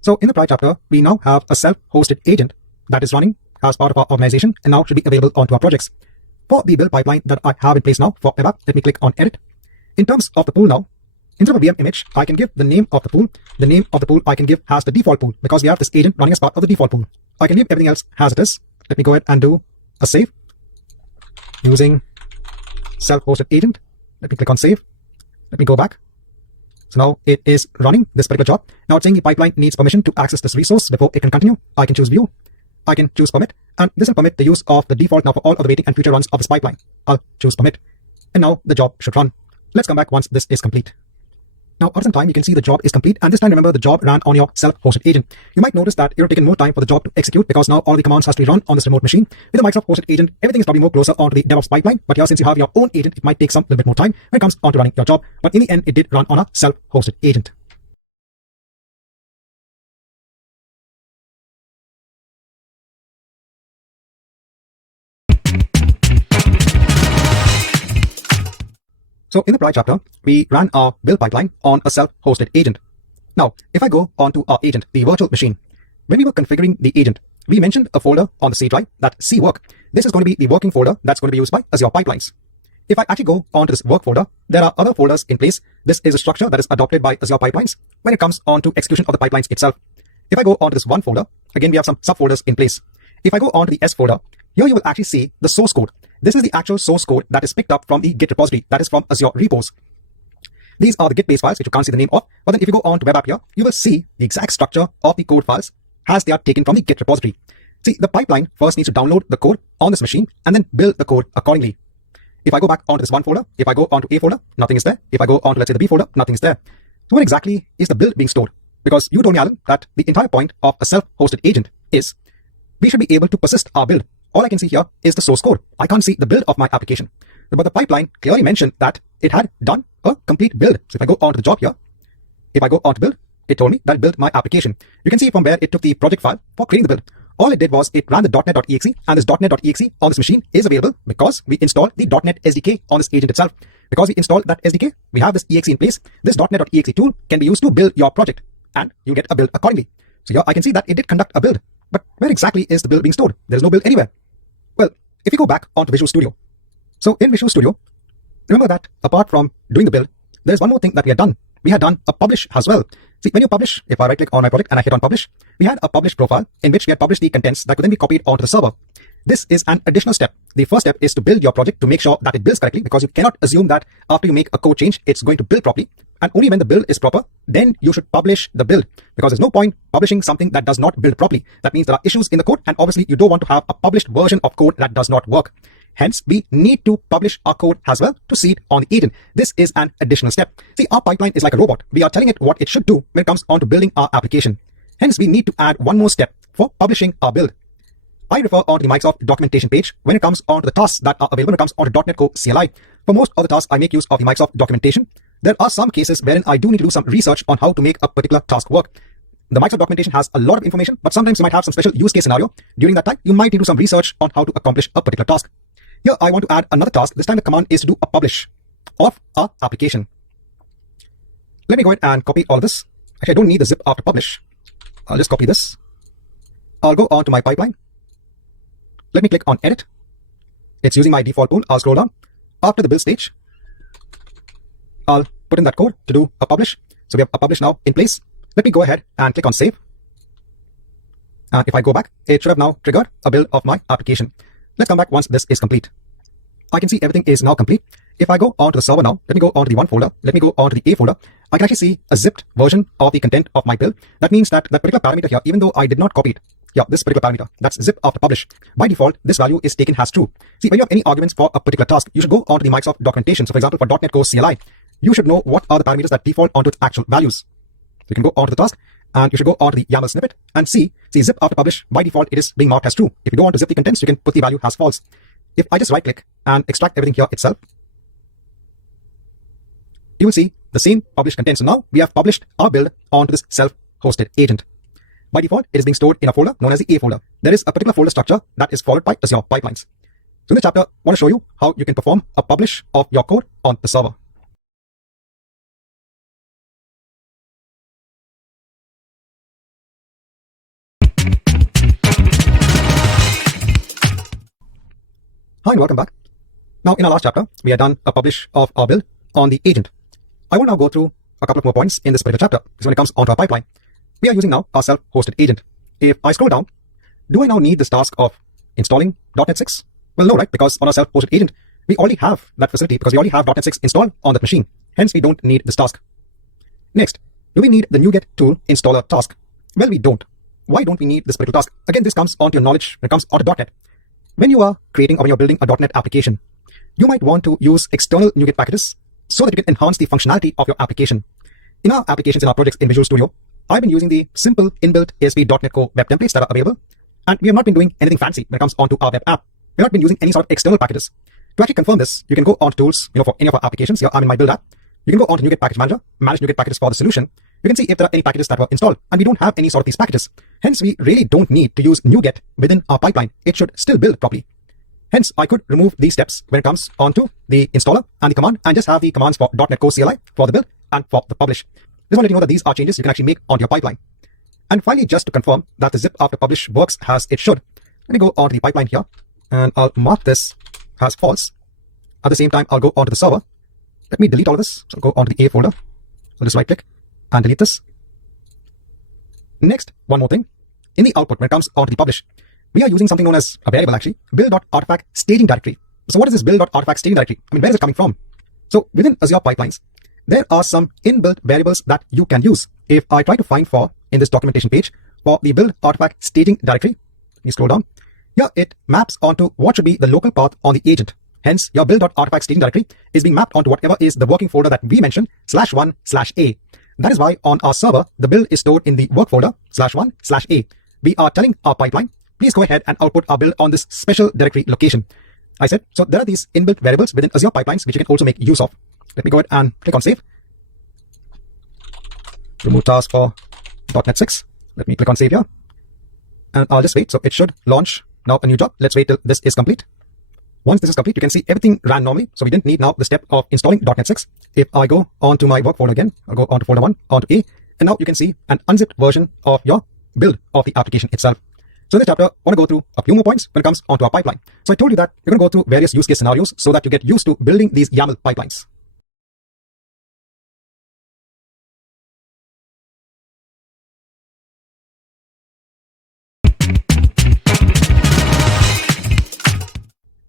So in the prior chapter, we now have a self-hosted agent that is running as part of our organization and now should be available onto our projects. For the build pipeline that I have in place now for web app, let me click on edit. In terms of the pool now, instead of a VM image, I can give the name of the pool. The name of the pool I can give as the default pool because we have this agent running as part of the default pool. I can leave everything else as it is. Let me go ahead and do a save using self-hosted agent. Let me click on save. Let me go back. So now it is running this particular job. Now it's saying the pipeline needs permission to access this resource before it can continue. I can choose view. I can choose permit, and this will permit the use of the default now for all of the waiting and future runs of this pipeline. I'll choose permit, and now the job should run. Let's come back once this is complete. Now, after some time, you can see the job is complete, and this time, remember, the job ran on your self-hosted agent. You might notice that it will take more time for the job to execute because now all the commands has to be run on this remote machine. With the Microsoft hosted agent, everything is probably more closer onto the DevOps pipeline, but here, since you have your own agent, it might take some little bit more time when it comes onto running your job. But in the end, it did run on a self-hosted agent. So in the prior chapter, we ran our build pipeline on a self-hosted agent. Now, if I go onto our agent, the virtual machine, when we were configuring the agent, we mentioned a folder on the C drive, that C work. This is going to be the working folder that's going to be used by Azure Pipelines. If I actually go onto this work folder, there are other folders in place. This is a structure that is adopted by Azure Pipelines when it comes onto execution of the pipelines itself. If I go onto this one folder, again, we have some subfolders in place. If I go onto the S folder, here you will actually see the source code. This is the actual source code that is picked up from the Git repository, that is from Azure repos. These are the Git-based files, which you can't see the name of. But then if you go on to web app here, you will see the exact structure of the code files as they are taken from the Git repository. See, the pipeline first needs to download the code on this machine and then build the code accordingly. If I go back onto this one folder, if I go onto A folder, nothing is there. If I go onto, let's say, the B folder, nothing is there. So where exactly is the build being stored? Because you told me, Alan, that the entire point of a self-hosted agent is we should be able to persist our build. All I can see here is the source code. I can't see the build of my application. But the pipeline clearly mentioned that it had done a complete build. So if I go on to the job here, if I go on to build, it told me that it built my application. You can see from where it took the project file for creating the build. All it did was it ran the .NET.exe, and this .NET.exe on this machine is available because we installed the .NET SDK on this agent itself. Because we installed that SDK, we have this exe in place. This .NET.exe tool can be used to build your project, and you get a build accordingly. So here I can see that it did conduct a build. But where exactly is the build being stored? There's no build anywhere. Well, if you go back onto Visual Studio. So in Visual Studio, remember that apart from doing the build, there's one more thing that we had done. We had done a publish as well. See, when you publish, if I right click on my project and I hit on publish, we had a publish profile in which we had published the contents that could then be copied onto the server. This is an additional step. The first step is to build your project to make sure that it builds correctly, because you cannot assume that after you make a code change, it's going to build properly. And only when the build is proper, then you should publish the build, because there's no point publishing something that does not build properly. That means there are issues in the code, and obviously you don't want to have a published version of code that does not work. Hence, we need to publish our code as well to see it on the agent. This is an additional step. See, our pipeline is like a robot. We are telling it what it should do when it comes on to building our application. Hence, we need to add one more step for publishing our build. I refer on to the Microsoft documentation page when it comes on to the tasks that are available when it comes on to .NET Core CLI. For most of the tasks, I make use of the Microsoft documentation. There are some cases wherein I do need to do some research on how to make a particular task work. The Microsoft documentation has a lot of information, but sometimes you might have some special use case scenario. During that time, you might need to do some research on how to accomplish a particular task. Here, I want to add another task. This time, the command is to do a publish of our application. Let me go ahead and copy all this. Actually, I don't need the zip after publish. I'll just copy this. I'll go on to my pipeline. Let me click on edit. It's using my default pool. I'll scroll down. After the build stage, I'll put in that code to do a publish. So we have a publish now in place. Let me go ahead and click on save. And if I go back, it should have now triggered a build of my application. Let's come back once this is complete. I can see everything is now complete. If I go onto the server now, let me go onto the one folder. Let me go onto the A folder. I can actually see a zipped version of the content of my build. That means that that particular parameter here, even though I did not copy it, yeah, this particular parameter, that's zip after publish. By default, this value is taken as true. See, when you have any arguments for a particular task, you should go onto the Microsoft documentation. So for example, for .NET Core CLI, you should know what are the parameters that default onto its actual values. So you can go onto the task and you should go onto the YAML snippet and see zip after publish. By default, it is being marked as true. If you don't want to zip the contents, you can put the value as false. If I just right click and extract everything here itself, you will see the same published content. So now we have published our build onto this self-hosted agent. By default, it is being stored in a folder known as the A folder. There is a particular folder structure that is followed by Azure pipelines. So in this chapter, I want to show you how you can perform a publish of your code on the server. Hi and welcome back. Now in our last chapter, we had done a publish of our build on the agent. I will now go through a couple of more points in this particular chapter, because when it comes onto our pipeline, we are using now our self-hosted agent. If I scroll down, do I now need this task of installing .NET 6? Well, no, right? Because on our self-hosted agent, we already have that facility because we already have .NET 6 installed on that machine. Hence, we don't need this task. Next, do we need the NuGet tool installer task? Well, we don't. Why don't we need this particular task? Again, this comes onto your knowledge when it comes onto .NET. When you are creating or when you're building a .NET application, you might want to use external NuGet packages so that you can enhance the functionality of your application. In our applications, in our projects in Visual Studio, I've been using the simple inbuilt ASP.NET Core web templates that are available, and we have not been doing anything fancy when it comes onto our web app. We've not been using any sort of external packages. To actually confirm this, you can go on to tools, for any of our applications. Here I'm in my build app. You can go on to NuGet Package Manager, manage NuGet packages for the solution. You can see if there are any packages that were installed, and we don't have any sort of these packages. Hence, we really don't need to use NuGet within our pipeline. It should still build properly. Hence, I could remove these steps when it comes onto the installer and the command and just have the commands for .NET Core CLI for the build and for the publish. Just want to let you know that these are changes you can actually make onto your pipeline. And finally, just to confirm that the zip after publish works as it should, let me go onto the pipeline here and I'll mark this as false. At the same time, I'll go onto the server. Let me delete all of this. So go onto the A folder. So just right click and delete this. Next, one more thing. In the output, when it comes onto the publish, we are using something known as a variable actually, build.artifact staging directory. So what is this build.artifact staging directory? I mean, where is it coming from? So within Azure pipelines, there are some inbuilt variables that you can use. If I try to find for in this documentation page for the build artifact staging directory, you scroll down. Here it maps onto what should be the local path on the agent. Hence, your build.artifact staging directory is being mapped onto whatever is the working folder that we mentioned /1/A. That is why on our server, the build is stored in the work folder /1/A. We are telling our pipeline, please go ahead and output our build on this special directory location. I said, so there are these inbuilt variables within Azure pipelines which you can also make use of. Let me go ahead and click on save. Remove task for .NET 6. Let me click on save here. And I'll just wait. So it should launch now a new job. Let's wait till this is complete. Once this is complete, you can see everything ran normally. So we didn't need now the step of installing .NET 6. If I go onto my work folder again, I'll go onto folder 1, onto A. And now you can see an unzipped version of your build of the application itself. So in this chapter, I want to go through a few more points when it comes onto our pipeline. So I told you that you're going to go through various use case scenarios so that you get used to building these YAML pipelines.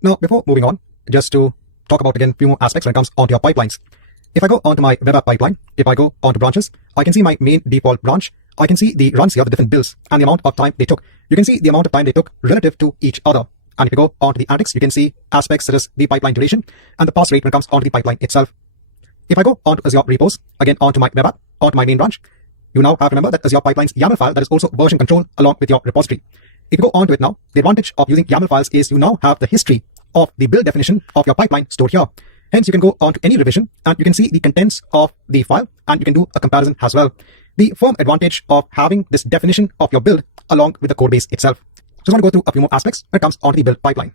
Now, before moving on, just to talk about again a few more aspects when it comes onto your pipelines. If I go onto my web app pipeline, if I go onto branches, I can see my main default branch. I can see the runs here, the different builds, and the amount of time they took. You can see the amount of time they took relative to each other. And if you go onto the analytics, you can see aspects such as the pipeline duration and the pass rate when it comes onto the pipeline itself. If I go onto Azure repos, again onto my web app, onto my main branch, you now have to remember that Azure Pipeline's YAML file that is also version control along with your repository. If you go onto it now, the advantage of using YAML files is you now have the history of the build definition of your pipeline stored here. Hence, you can go on to any revision and you can see the contents of the file and you can do a comparison as well. The firm advantage of having this definition of your build along with the code base itself. So I want to go through a few more aspects when it comes onto the build pipeline.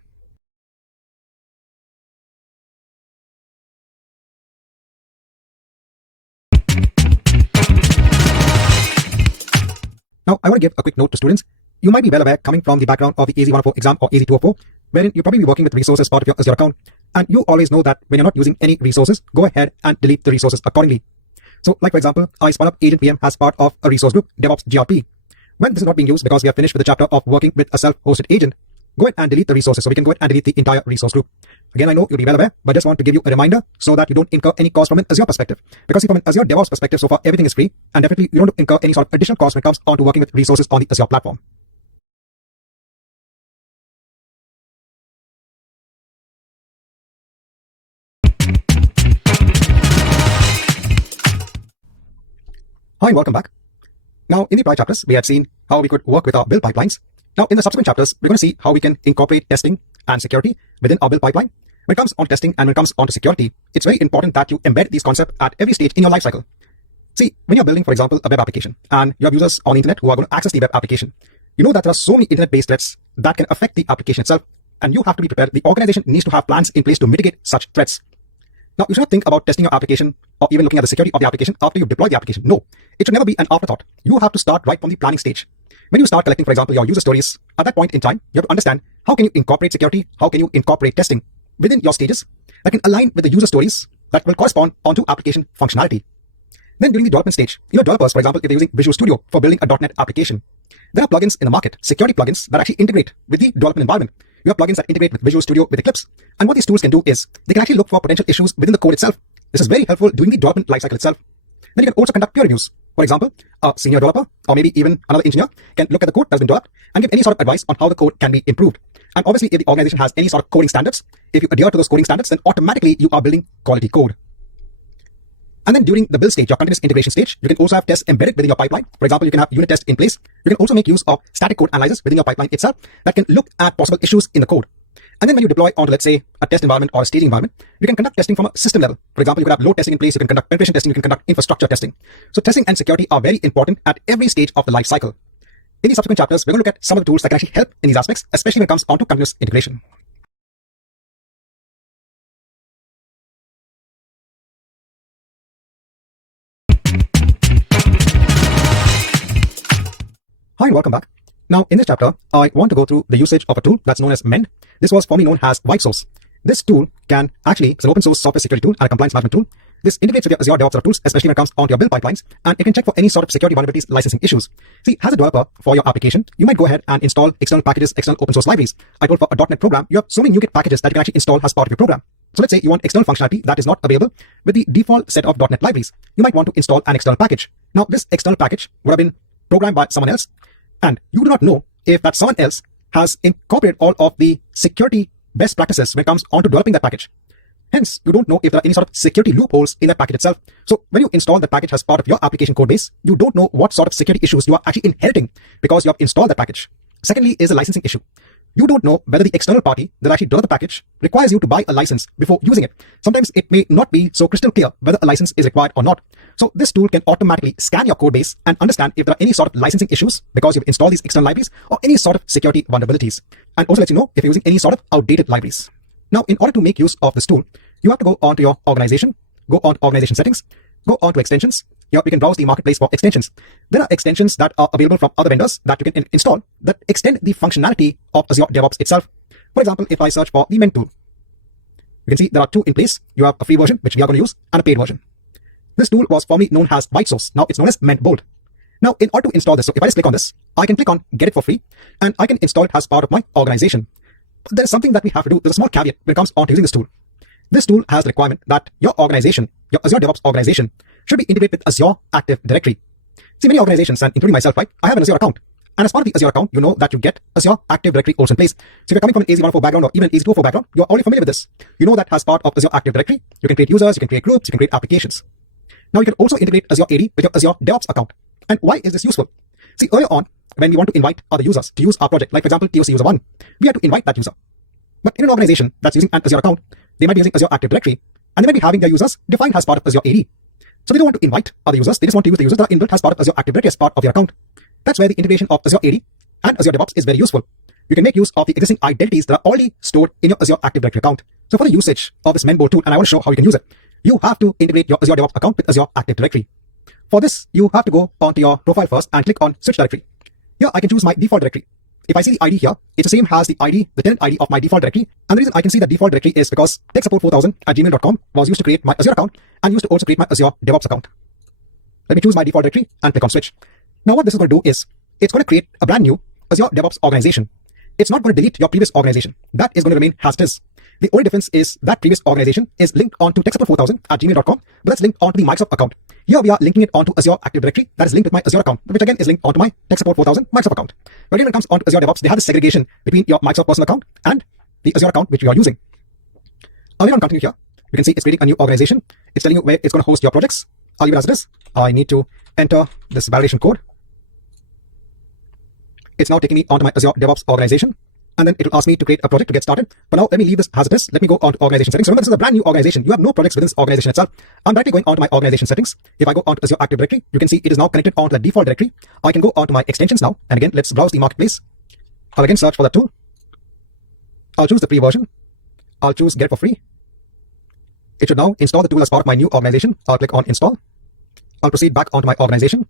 Now, I want to give a quick note to students. You might be well aware coming from the background of the AZ-104 exam or AZ-204, wherein you'll probably be working with resources as part of your Azure account. And you always know that when you're not using any resources, go ahead and delete the resources accordingly. So like for example, I spun up Agent PM as part of a resource group, DevOps GRP. When this is not being used because we are finished with the chapter of working with a self-hosted agent, go ahead and delete the resources. So we can go ahead and delete the entire resource group. Again, I know you'll be well aware, but just want to give you a reminder so that you don't incur any cost from an Azure perspective. Because from an Azure DevOps perspective, so far everything is free, and definitely you don't incur any sort of additional cost when it comes on to working with resources on the Azure platform. Hi, welcome back. Now, in the prior chapters, we had seen how we could work with our build pipelines. Now, in the subsequent chapters, we're going to see how we can incorporate testing and security within our build pipeline. When it comes on testing and when it comes on to security, it's very important that you embed these concepts at every stage in your lifecycle. See, when you're building, for example, a web application, and you have users on the internet who are going to access the web application, you know that there are so many internet-based threats that can affect the application itself, and you have to be prepared. The organization needs to have plans in place to mitigate such threats. Now, you should not think about testing your application or even looking at the security of the application after you deploy the application. No, it should never be an afterthought. You have to start right from the planning stage. When you start collecting, for example, your user stories, at that point in time, you have to understand how can you incorporate security, how can you incorporate testing within your stages that can align with the user stories that will correspond onto application functionality. Then during the development stage, developers, for example, if they're using Visual Studio for building a .NET application, there are plugins in the market, security plugins that actually integrate with the development environment. You have plugins that integrate with Visual Studio with Eclipse. And what these tools can do is they can actually look for potential issues within the code itself. This is very helpful during the development lifecycle itself. Then you can also conduct peer reviews. For example, a senior developer or maybe even another engineer can look at the code that's been developed and give any sort of advice on how the code can be improved. And obviously, if the organization has any sort of coding standards, if you adhere to those coding standards, then automatically you are building quality code. And then during the build stage, your continuous integration stage, you can also have tests embedded within your pipeline. For example, you can have unit tests in place. You can also make use of static code analyzers within your pipeline itself that can look at possible issues in the code. And then when you deploy onto, let's say, a test environment or a staging environment, you can conduct testing from a system level. For example, you could have load testing in place, you can conduct penetration testing, you can conduct infrastructure testing. So testing and security are very important at every stage of the life cycle. In the subsequent chapters, we're going to look at some of the tools that can actually help in these aspects, especially when it comes onto continuous integration. Hi and welcome back. Now in this chapter, I want to go through the usage of a tool that's known as Mend. This was formerly known as WhiteSource. This tool it's an open source software security tool and a compliance management tool. This integrates with your Azure DevOps tools, especially when it comes onto your build pipelines, and it can check for any sort of security vulnerabilities, licensing issues. See, as a developer for your application, you might go ahead and install external packages, external open source libraries. I told for a .NET program, you have so many NuGet packages that you can actually install as part of your program. So let's say you want external functionality that is not available with the default set of .NET libraries. You might want to install an external package. Now, this external package would have been programmed by someone else, and you do not know if that someone else has incorporated all of the security best practices when it comes on to developing that package. Hence, you don't know if there are any sort of security loopholes in that package itself. So when you install that package as part of your application code base, you don't know what sort of security issues you are actually inheriting because you have installed that package. Secondly is a licensing issue. You don't know whether the external party that actually developed the package requires you to buy a license before using it. Sometimes it may not be so crystal clear whether a license is required or not. So this tool can automatically scan your code base and understand if there are any sort of licensing issues because you've installed these external libraries or any sort of security vulnerabilities. And also let you know if you're using any sort of outdated libraries. Now, in order to make use of this tool, you have to go onto your organization, go on to organization settings, go on to extensions. Here we can browse the marketplace for extensions. There are extensions that are available from other vendors that you can install that extend the functionality of Azure DevOps itself. For example, if I search for the Mend tool, you can see there are two in place. You have a free version, which we are going to use, and a paid version. This tool was formerly known as WhiteSource. Now it's known as Mend Bolt. Now, in order to install this, so if I just click on this, I can click on Get it for free, and I can install it as part of my organization. But there is something that we have to do. There's a small caveat when it comes on to using this tool. This tool has the requirement that your organization, your Azure DevOps organization, should be integrated with Azure Active Directory. See, many organizations, and including myself, right, I have an Azure account. And as part of the Azure account, you know that you get Azure Active Directory also in place. So if you're coming from an AZ-104 background or even an AZ-204 background, you're already familiar with this. You know that as part of Azure Active Directory, you can create users, you can create groups, you can create applications. Now you can also integrate Azure AD with your Azure DevOps account. And why is this useful? See, earlier on, when we want to invite other users to use our project, like for example, TOC user 1, we had to invite that user. But in an organization that's using an Azure account, they might be using Azure Active Directory, and they might be having their users defined as part of Azure AD. So they don't want to invite other users, they just want to use the users that are inbuilt as part of Azure Active Directory as part of your account. That's where the integration of Azure AD and Azure DevOps is very useful. You can make use of the existing identities that are already stored in your Azure Active Directory account. So for the usage of this Mend Bolt tool, and I want to show how you can use it, you have to integrate your Azure DevOps account with Azure Active Directory. For this, you have to go onto your profile first and click on Switch Directory. Here, I can choose my default directory. If I see the ID here, it's the same as the ID, the tenant ID of my default directory. And the reason I can see the default directory is because techsupport4000@gmail.com was used to create my Azure account and used to also create my Azure DevOps account. Let me choose my default directory and click on Switch. Now what this is going to do is, it's going to create a brand new Azure DevOps organization. It's not going to delete your previous organization. That is going to remain as it is. The only difference is that previous organization is linked onto techsupport4000@gmail.com, but that's linked onto the Microsoft account. Here we are linking it onto Azure Active Directory that is linked with my Azure account, which again is linked onto my techsupport4000 Microsoft account. But again, when it comes onto Azure DevOps, they have this segregation between your Microsoft personal account and the Azure account which we are using. I'll leave on continue here. You can see it's creating a new organization. It's telling you where it's going to host your projects. I'll leave it as it is. I need to enter this validation code. It's now taking me onto my Azure DevOps organization, and then it will ask me to create a project to get started. But now let me leave this as it is. Let me go on to organization settings. So remember, this is a brand new organization. You have no projects within this organization itself. I'm directly going on to my organization settings. If I go on to Azure Active Directory, you can see it is now connected onto the default directory. I can go on to my extensions now. And again, let's browse the marketplace. I'll again search for that tool. I'll choose the free version. I'll choose Get it for free. It should now install the tool as part of my new organization. I'll click on Install. I'll proceed back onto my organization.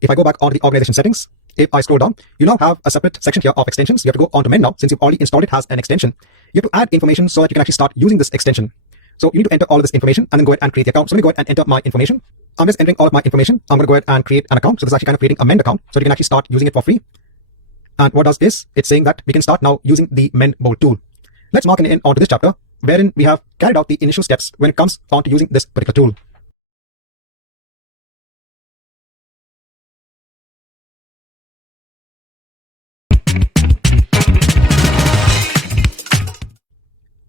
If I go back onto the organization settings, if I scroll down, you now have a separate section here of extensions. You have to go on to Mend now. Since you've already installed it as an extension, you have to add information so that you can actually start using this extension. So you need to enter all of this information and then go ahead and create the account. So let me go ahead and enter my information. I'm just entering all of my information. I'm going to go ahead and create an account. So this is actually kind of creating a Mend account so you can actually start using it for free. And what does is, it's saying that we can start now using the Mend Bolt tool. Let's mark in onto this chapter, wherein we have carried out the initial steps when it comes on to using this particular tool.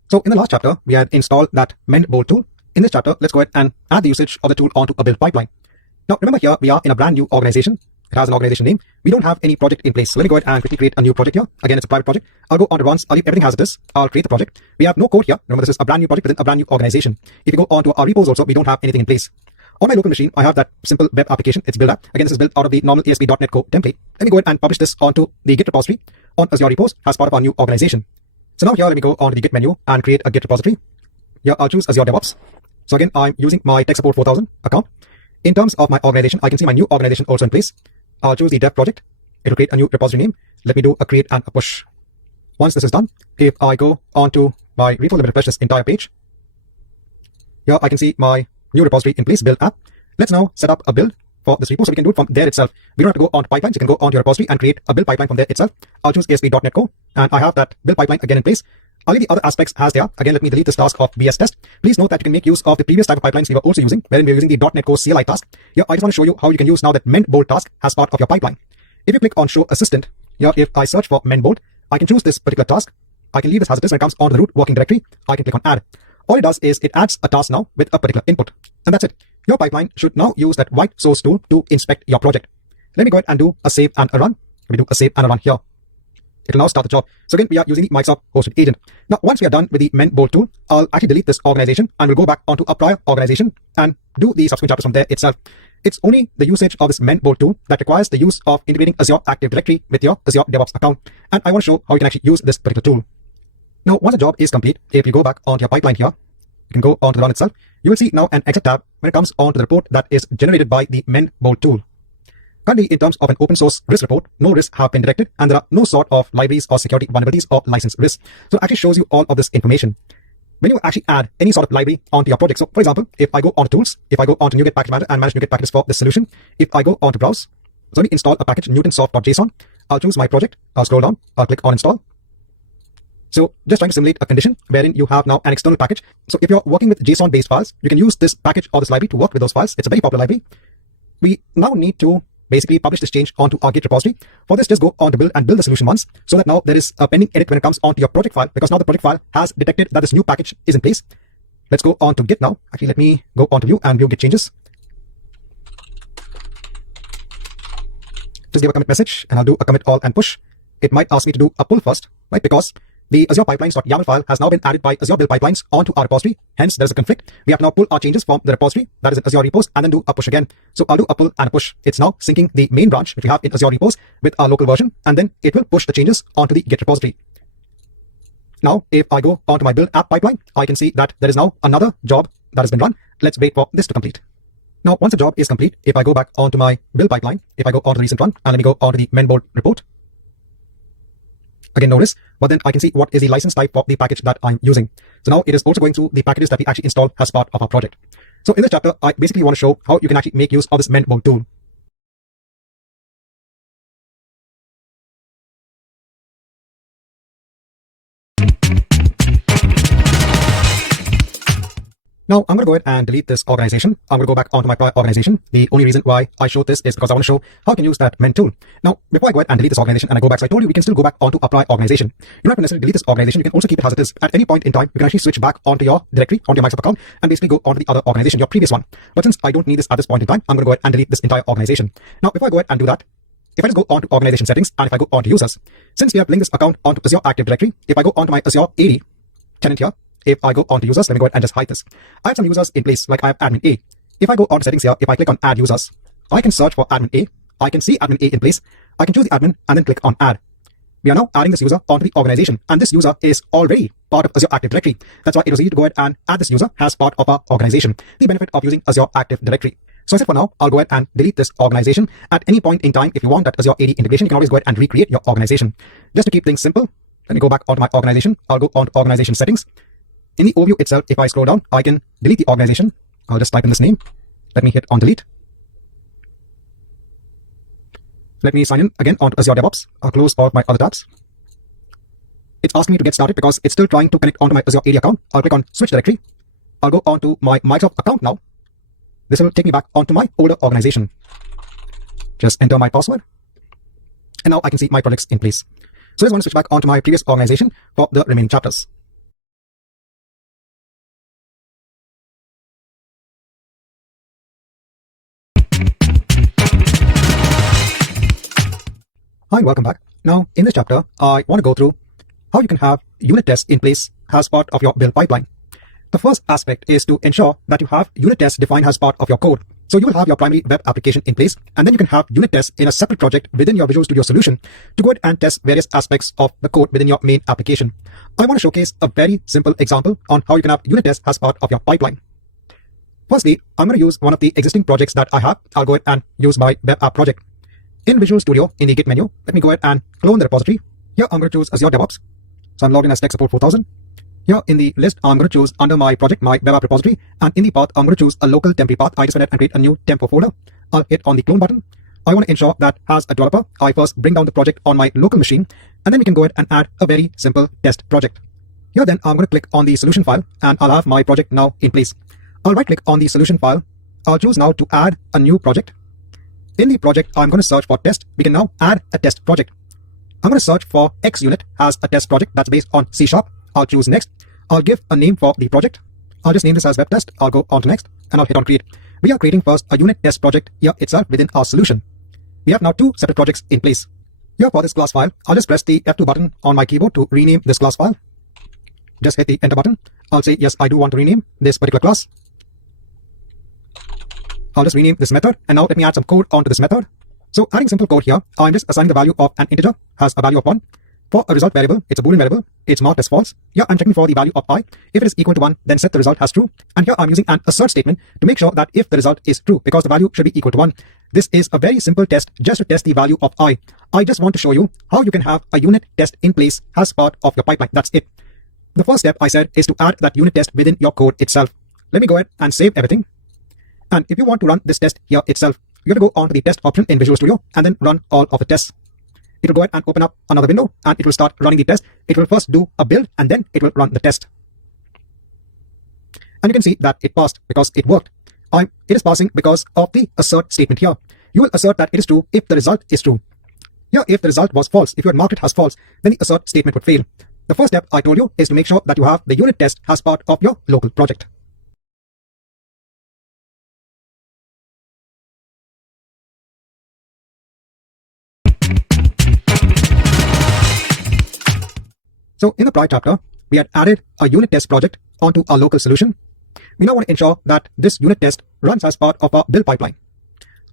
So in the last chapter, we had installed that Mend Bolt tool. In this chapter, let's go ahead and add the usage of the tool onto a build pipeline. Now, remember here, we are in a brand new organization. It has an organization name. We don't have any project in place. So let me go ahead and quickly create a new project here. Again, it's a private project. I'll go on to runs. I'll leave everything as it is. I'll create the project. We have no code here. Remember, this is a brand new project within a brand new organization. If you go on to our repos also, we don't have anything in place. On my local machine, I have that simple web application. It's built up. Again, this is built out of the normal ASP.NET Core template. Let me go ahead and publish this onto the Git repository on Azure repos as part of our new organization. So now here, let me go on to the Git menu and create a Git repository. Here, I'll choose Azure DevOps. So again, I'm using my Tech Support 4000 account. In terms of my organization, I can see my new organization also in place. I'll choose the dev project. It will create a new repository name. Let me do a create and a push. Once this is done, if I go on to my repo, let me refresh this entire page. Here I can see my new repository in place, build app. Let's now set up a build for this repo so we can do it from there itself. We don't have to go on to pipelines. You can go on to your repository and create a build pipeline from there itself. I'll choose ASP.NET Core and I have that build pipeline again in place. I'll leave the other aspects as they are. Again, let me delete this task of BS test. Please note that you can make use of the previous type of pipelines we were also using, wherein we were using the .NET Core CLI task. Here, I just want to show you how you can use now that Mend Bolt task as part of your pipeline. If you click on Show Assistant, here, if I search for Mend Bolt, I can choose this particular task. I can leave this as it is when it comes onto the root working directory. I can click on Add. All it does is it adds a task now with a particular input. And that's it. Your pipeline should now use that white source tool to inspect your project. Let me go ahead and do a save and a run. Let me do a save and a run here. It will now start the job. So again, we are using the Microsoft hosted agent. Now, once we are done with the Mend Bolt tool, I'll actually delete this organization and we'll go back onto a prior organization and do the subsequent chapters from there itself. It's only the usage of this Mend Bolt tool that requires the use of integrating Azure Active Directory with your Azure DevOps account. And I want to show how you can actually use this particular tool. Now, once the job is complete, if you go back onto your pipeline here, you can go onto the run itself. You will see now an exit tab when it comes onto the report that is generated by the Mend Bolt tool. Currently, in terms of an open source risk report, no risks have been detected and there are no sort of libraries or security vulnerabilities or license risks. So it actually shows you all of this information. When you actually add any sort of library onto your project, so for example, if I go on to tools, if I go on to NuGet package manager and manage NuGet packages for this solution, if I go on to browse, so let me install a package newtonsoft.json. I'll choose my project, I'll scroll down, I'll click on install. So just trying to simulate a condition wherein you have now an external package. So if you're working with JSON based files, you can use this package or this library to work with those files. It's a very popular library. We now need to basically publish this change onto our Git repository. For this, just go on to build and build the solution once so that now there is a pending edit when it comes onto your project file, because now the project file has detected that this new package is in place. Let's go on to Git now. Actually, let me go on to view and view Git changes. Just give a commit message and I'll do a commit all and push. It might ask me to do a pull first, right? Because the Azure pipelines.yaml file has now been added by Azure Build Pipelines onto our repository. Hence, there's a conflict. We have to now pull our changes from the repository that is in Azure repos and then do a push again. So I'll do a pull and a push. It's now syncing the main branch which we have in Azure repos with our local version, and then it will push the changes onto the Git repository. Now, if I go onto my build app pipeline, I can see that there is now another job that has been run. Let's wait for this to complete. Now, once the job is complete, if I go back onto my build pipeline, if I go onto the recent one, and let me go onto the Mend Bolt report. Again, no risk, but then I can see what is the license type for the package that I'm using. So now it is also going through the packages that we actually install as part of our project. So in this chapter, I basically want to show how you can actually make use of this Mend Bolt tool. Now, I'm going to go ahead and delete this organization. I'm going to go back onto my prior organization. The only reason why I showed this is because I want to show how I can use that Mend tool. Now, before I go ahead and delete this organization and I go back, so I told you we can still go back onto a prior organization. You don't have to necessarily delete this organization. You can also keep it as it is. At any point in time, you can actually switch back onto your directory, onto your Microsoft account, and basically go onto the other organization, your previous one. But since I don't need this at this point in time, I'm going to go ahead and delete this entire organization. Now, before I go ahead and do that, if I just go onto organization settings and if I go onto users, since we have linked this account onto Azure Active Directory, if I go onto my Azure AD tenant here, if I go on to users, let me go ahead and just hide this. I have some users in place, like I have admin A. If I go on to settings here, if I click on add users, I can search for admin A. I can see admin A in place. I can choose the admin and then click on add. We are now adding this user onto the organization, and this user is already part of Azure Active Directory. That's why it was easy to go ahead and add this user as part of our organization. The benefit of using Azure Active Directory. So I said for now, I'll go ahead and delete this organization. At any point in time, if you want that Azure AD integration, you can always go ahead and recreate your organization. Just to keep things simple, let me go back onto my organization. I'll go onto organization settings. In the overview itself, if I scroll down, I can delete the organization. I'll just type in this name. Let me hit on delete. Let me sign in again onto Azure DevOps. I'll close all of my other tabs. It's asking me to get started because it's still trying to connect onto my Azure AD account. I'll click on switch directory. I'll go onto my Microsoft account now. This will take me back onto my older organization. Just enter my password. And now I can see my projects in place. So I just want to switch back onto my previous organization for the remaining chapters. Hi, welcome back. Now, in this chapter, I want to go through how you can have unit tests in place as part of your build pipeline. The first aspect is to ensure that you have unit tests defined as part of your code. So you will have your primary web application in place, and then you can have unit tests in a separate project within your Visual Studio solution to go ahead and test various aspects of the code within your main application. I want to showcase a very simple example on how you can have unit tests as part of your pipeline. Firstly, I'm going to use one of the existing projects that I have. I'll go ahead and use my web app project. In Visual Studio, in the Git menu, let me go ahead and clone the repository. Here, I'm going to choose Azure DevOps. So I'm logged in as Tech Support 4000. Here in the list, I'm going to choose under my project, my web app repository. And in the path, I'm going to choose a local temporary path. I just went ahead and create a new tempo folder. I'll hit on the clone button. I want to ensure that as a developer, I first bring down the project on my local machine, and then we can go ahead and add a very simple test project. Here then, I'm going to click on the solution file, and I'll have my project now in place. I'll right click on the solution file. I'll choose now to add a new project. In the project, I'm going to search for test. We can now add a test project. I'm going to search for XUnit as a test project that's based on C#. I'll choose next. I'll give a name for the project. I'll just name this as web test. I'll go on to next and I'll hit on create. We are creating first a unit test project here itself within our solution. We have now two separate projects in place. Here for this class file, I'll just press the F2 button on my keyboard to rename this class file. Just hit the enter button. I'll say, yes, I do want to rename this particular class. I'll just rename this method, and now let me add some code onto this method. So adding simple code here, I'm just assigning the value of an integer, has a value of 1. For a result variable, it's a Boolean variable, it's marked as false. Here I'm checking for the value of I. If it is equal to 1, then set the result as true. And here I'm using an assert statement to make sure that if the result is true, because the value should be equal to 1. This is a very simple test just to test the value of I. I just want to show you how you can have a unit test in place as part of your pipeline. That's it. The first step I said is to add that unit test within your code itself. Let me go ahead and save everything. And if you want to run this test here itself, you have to go on to the test option in Visual Studio and then run all of the tests. It will go ahead and open up another window and it will start running the test. It will first do a build and then it will run the test. And you can see that it passed because it worked. It is passing because of the assert statement here. You will assert that it is true if the result is true. Here, if the result was false, if you had marked it as false, then the assert statement would fail. The first step I told you is to make sure that you have the unit test as part of your local project. So in the prior chapter, we had added a unit test project onto our local solution. We now want to ensure that this unit test runs as part of our build pipeline.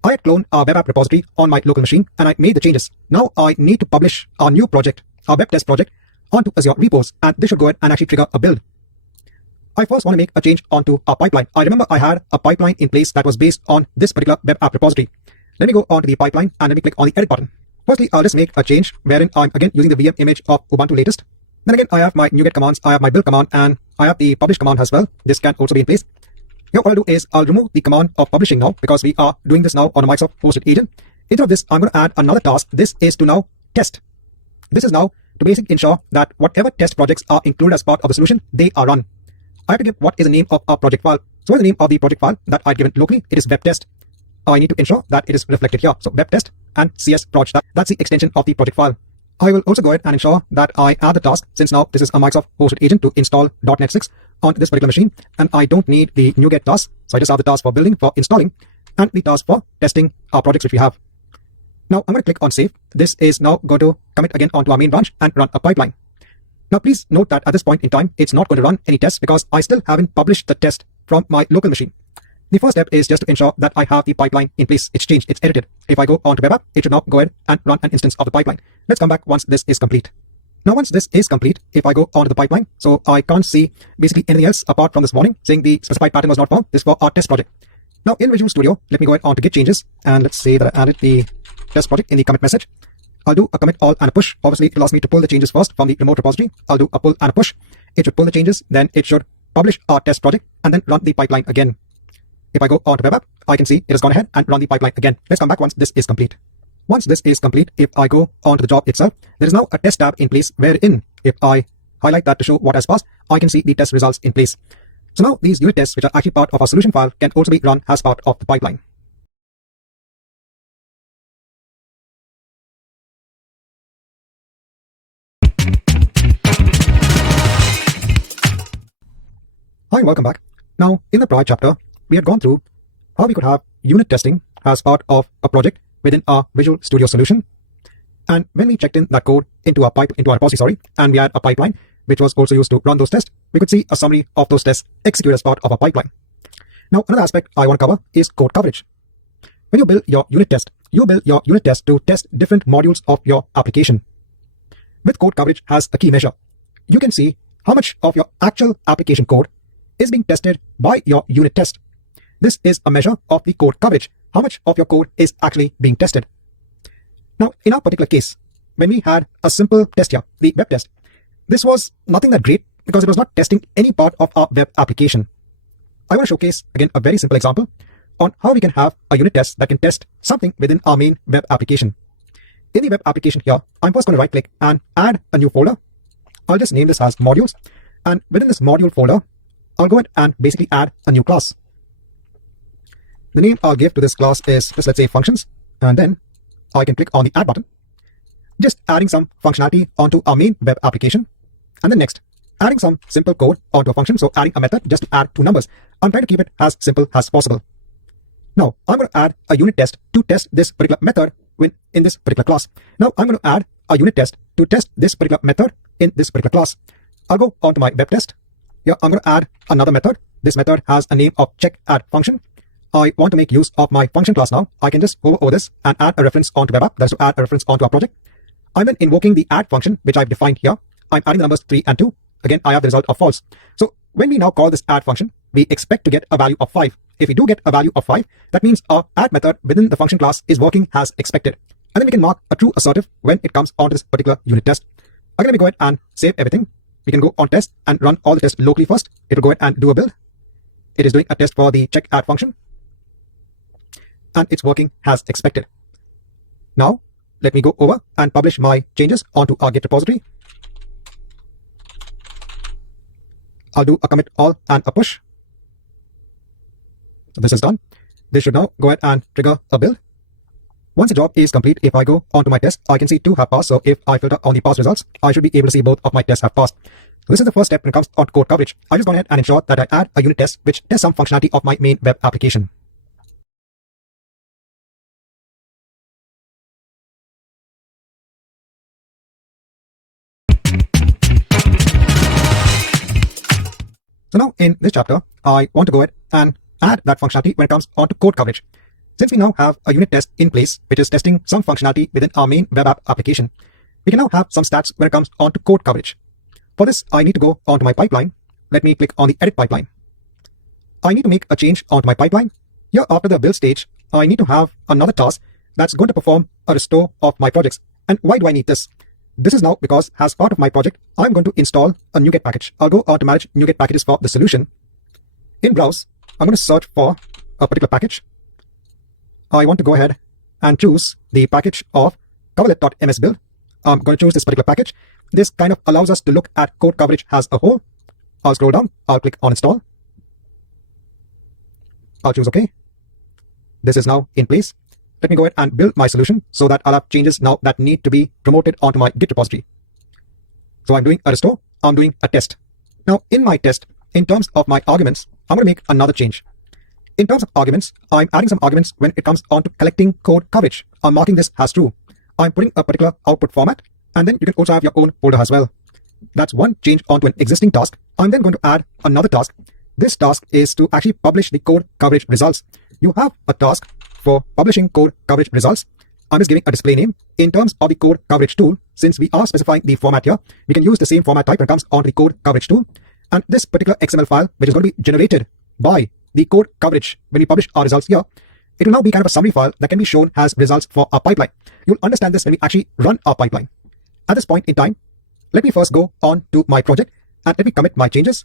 I had cloned our web app repository on my local machine and I made the changes. Now I need to publish our new project, our web test project, onto Azure repos, and this should go ahead and actually trigger a build. I first want to make a change onto our pipeline. I remember I had a pipeline in place that was based on this particular web app repository. Let me go onto the pipeline and let me click on the edit button. Firstly, I'll just make a change wherein I'm again using the VM image of Ubuntu latest. Then again, I have my NuGet commands, I have my build command, and I have the publish command as well. This can also be in place. Here, what I'll do is I'll remove the command of publishing now because we are doing this now on a Microsoft hosted agent. Instead of this, I'm going to add another task. This is to now test. This is now to basically ensure that whatever test projects are included as part of the solution, they are run. I have to give what is the name of our project file. So what is the name of the project file that I've given locally? It is web test. I need to ensure that it is reflected here. So web test and CS proj. That's the extension of the project file. I will also go ahead and ensure that I add the task, since now this is a Microsoft hosted agent, to install .NET 6 on this particular machine, and I don't need the NuGet task. So I just have the task for building, for installing, and the task for testing our projects which we have. Now I'm going to click on save. This is now going to commit again onto our main branch and run a pipeline. Now please note that at this point in time, it's not going to run any tests because I still haven't published the test from my local machine. The first step is just to ensure that I have the pipeline in place. It's changed, it's edited. If I go on to web app, it should now go ahead and run an instance of the pipeline. Let's come back once this is complete. Now once this is complete, if I go onto the pipeline, so I can't see basically anything else apart from this warning saying the specified pattern was not found. This is for our test project. Now in Visual Studio, let me go ahead on to Git changes, and let's say that I added the test project in the commit message. I'll do a commit all and a push. Obviously, it allows me to pull the changes first from the remote repository. I'll do a pull and a push. It should pull the changes, then it should publish our test project and then run the pipeline again. If I go on to web app, I can see it has gone ahead and run the pipeline again. Let's come back once this is complete. Once this is complete, if I go on to the job itself, there is now a test tab in place wherein if I highlight that to show what has passed, I can see the test results in place. So now these unit tests, which are actually part of our solution file, can also be run as part of the pipeline. Hi, welcome back. Now, in the prior chapter, we had gone through how we could have unit testing as part of a project within our Visual Studio solution. And when we checked in that code into our repository, and we had a pipeline which was also used to run those tests, we could see a summary of those tests executed as part of our pipeline. Now, another aspect I want to cover is code coverage. When you build your unit test, you build your unit test to test different modules of your application. With code coverage as a key measure, you can see how much of your actual application code is being tested by your unit test. This is a measure of the code coverage, how much of your code is actually being tested. Now, in our particular case, when we had a simple test here, the web test, this was nothing that great because it was not testing any part of our web application. I want to showcase, again, a very simple example on how we can have a unit test that can test something within our main web application. In the web application here, I'm first going to right click and add a new folder. I'll just name this as modules. And within this module folder, I'll go ahead and basically add a new class. The name I'll give to this class is just, let's say, functions, and then I can click on the add button, just adding some functionality onto our main web application. And then next, adding some simple code onto a function, so adding a method just to add two numbers. I'm trying to keep it as simple as possible. Now, I'm going to add a unit test to test this particular method in this particular class. Now, I'm going to add a unit test to test this particular method in this particular class. I'll go onto my web test. Here, I'm going to add another method. This method has a name of check add function. I want to make use of my function class now. I can just hover over this and add a reference onto web app. That's to add a reference onto our project. I'm then invoking the add function, which I've defined here. I'm adding the numbers 3 and 2. Again, I have the result of false. So when we now call this add function, we expect to get a value of 5. If we do get a value of 5, that means our add method within the function class is working as expected. And then we can mark a true assertive when it comes onto this particular unit test. Again, let me go ahead and save everything. We can go on test and run all the tests locally first. It will go ahead and do a build. It is doing a test for the check add function. And it's working as expected. Now, let me go over and publish my changes onto our Git repository. I'll do a commit all and a push. So this is done. This should now go ahead and trigger a build. Once the job is complete, if I go onto my test, I can see 2 have passed. So if I filter on the pass results, I should be able to see both of my tests have passed. So this is the first step when it comes on code coverage. I just go ahead and ensure that I add a unit test which tests some functionality of my main web application. So now in this chapter, I want to go ahead and add that functionality when it comes onto code coverage. Since we now have a unit test in place, which is testing some functionality within our main web app application, we can now have some stats when it comes onto code coverage. For this, I need to go onto my pipeline. Let me click on the edit pipeline. I need to make a change onto my pipeline. Here after the build stage, I need to have another task that's going to perform a restore of my projects. And why do I need this? This is now because as part of my project, I'm going to install a NuGet package. I'll go to manage NuGet packages for the solution. In browse, I'm going to search for a particular package. I want to go ahead and choose the package of coverlet.ms build. I'm going to choose this particular package. This kind of allows us to look at code coverage as a whole. I'll scroll down. I'll click on install. I'll choose OK. This is now in place. Let me go ahead and build my solution so that I'll have changes now that need to be promoted onto my Git repository. So I'm doing a restore. I'm doing a test. Now in my test, in terms of my arguments, I'm going to make another change. In terms of arguments, I'm adding some arguments when it comes on to collecting code coverage. I'm marking this as true. I'm putting a particular output format, and then you can also have your own folder as well. That's one change onto an existing task. I'm then going to add another task. This task is to actually publish the code coverage results. You have a task for publishing code coverage results. I'm just giving a display name. In terms of the code coverage tool, since we are specifying the format here, we can use the same format type when it comes onto the code coverage tool. And this particular XML file, which is going to be generated by the code coverage when we publish our results here, it will now be kind of a summary file that can be shown as results for our pipeline. You'll understand this when we actually run our pipeline. At this point in time, let me first go on to my project and let me commit my changes.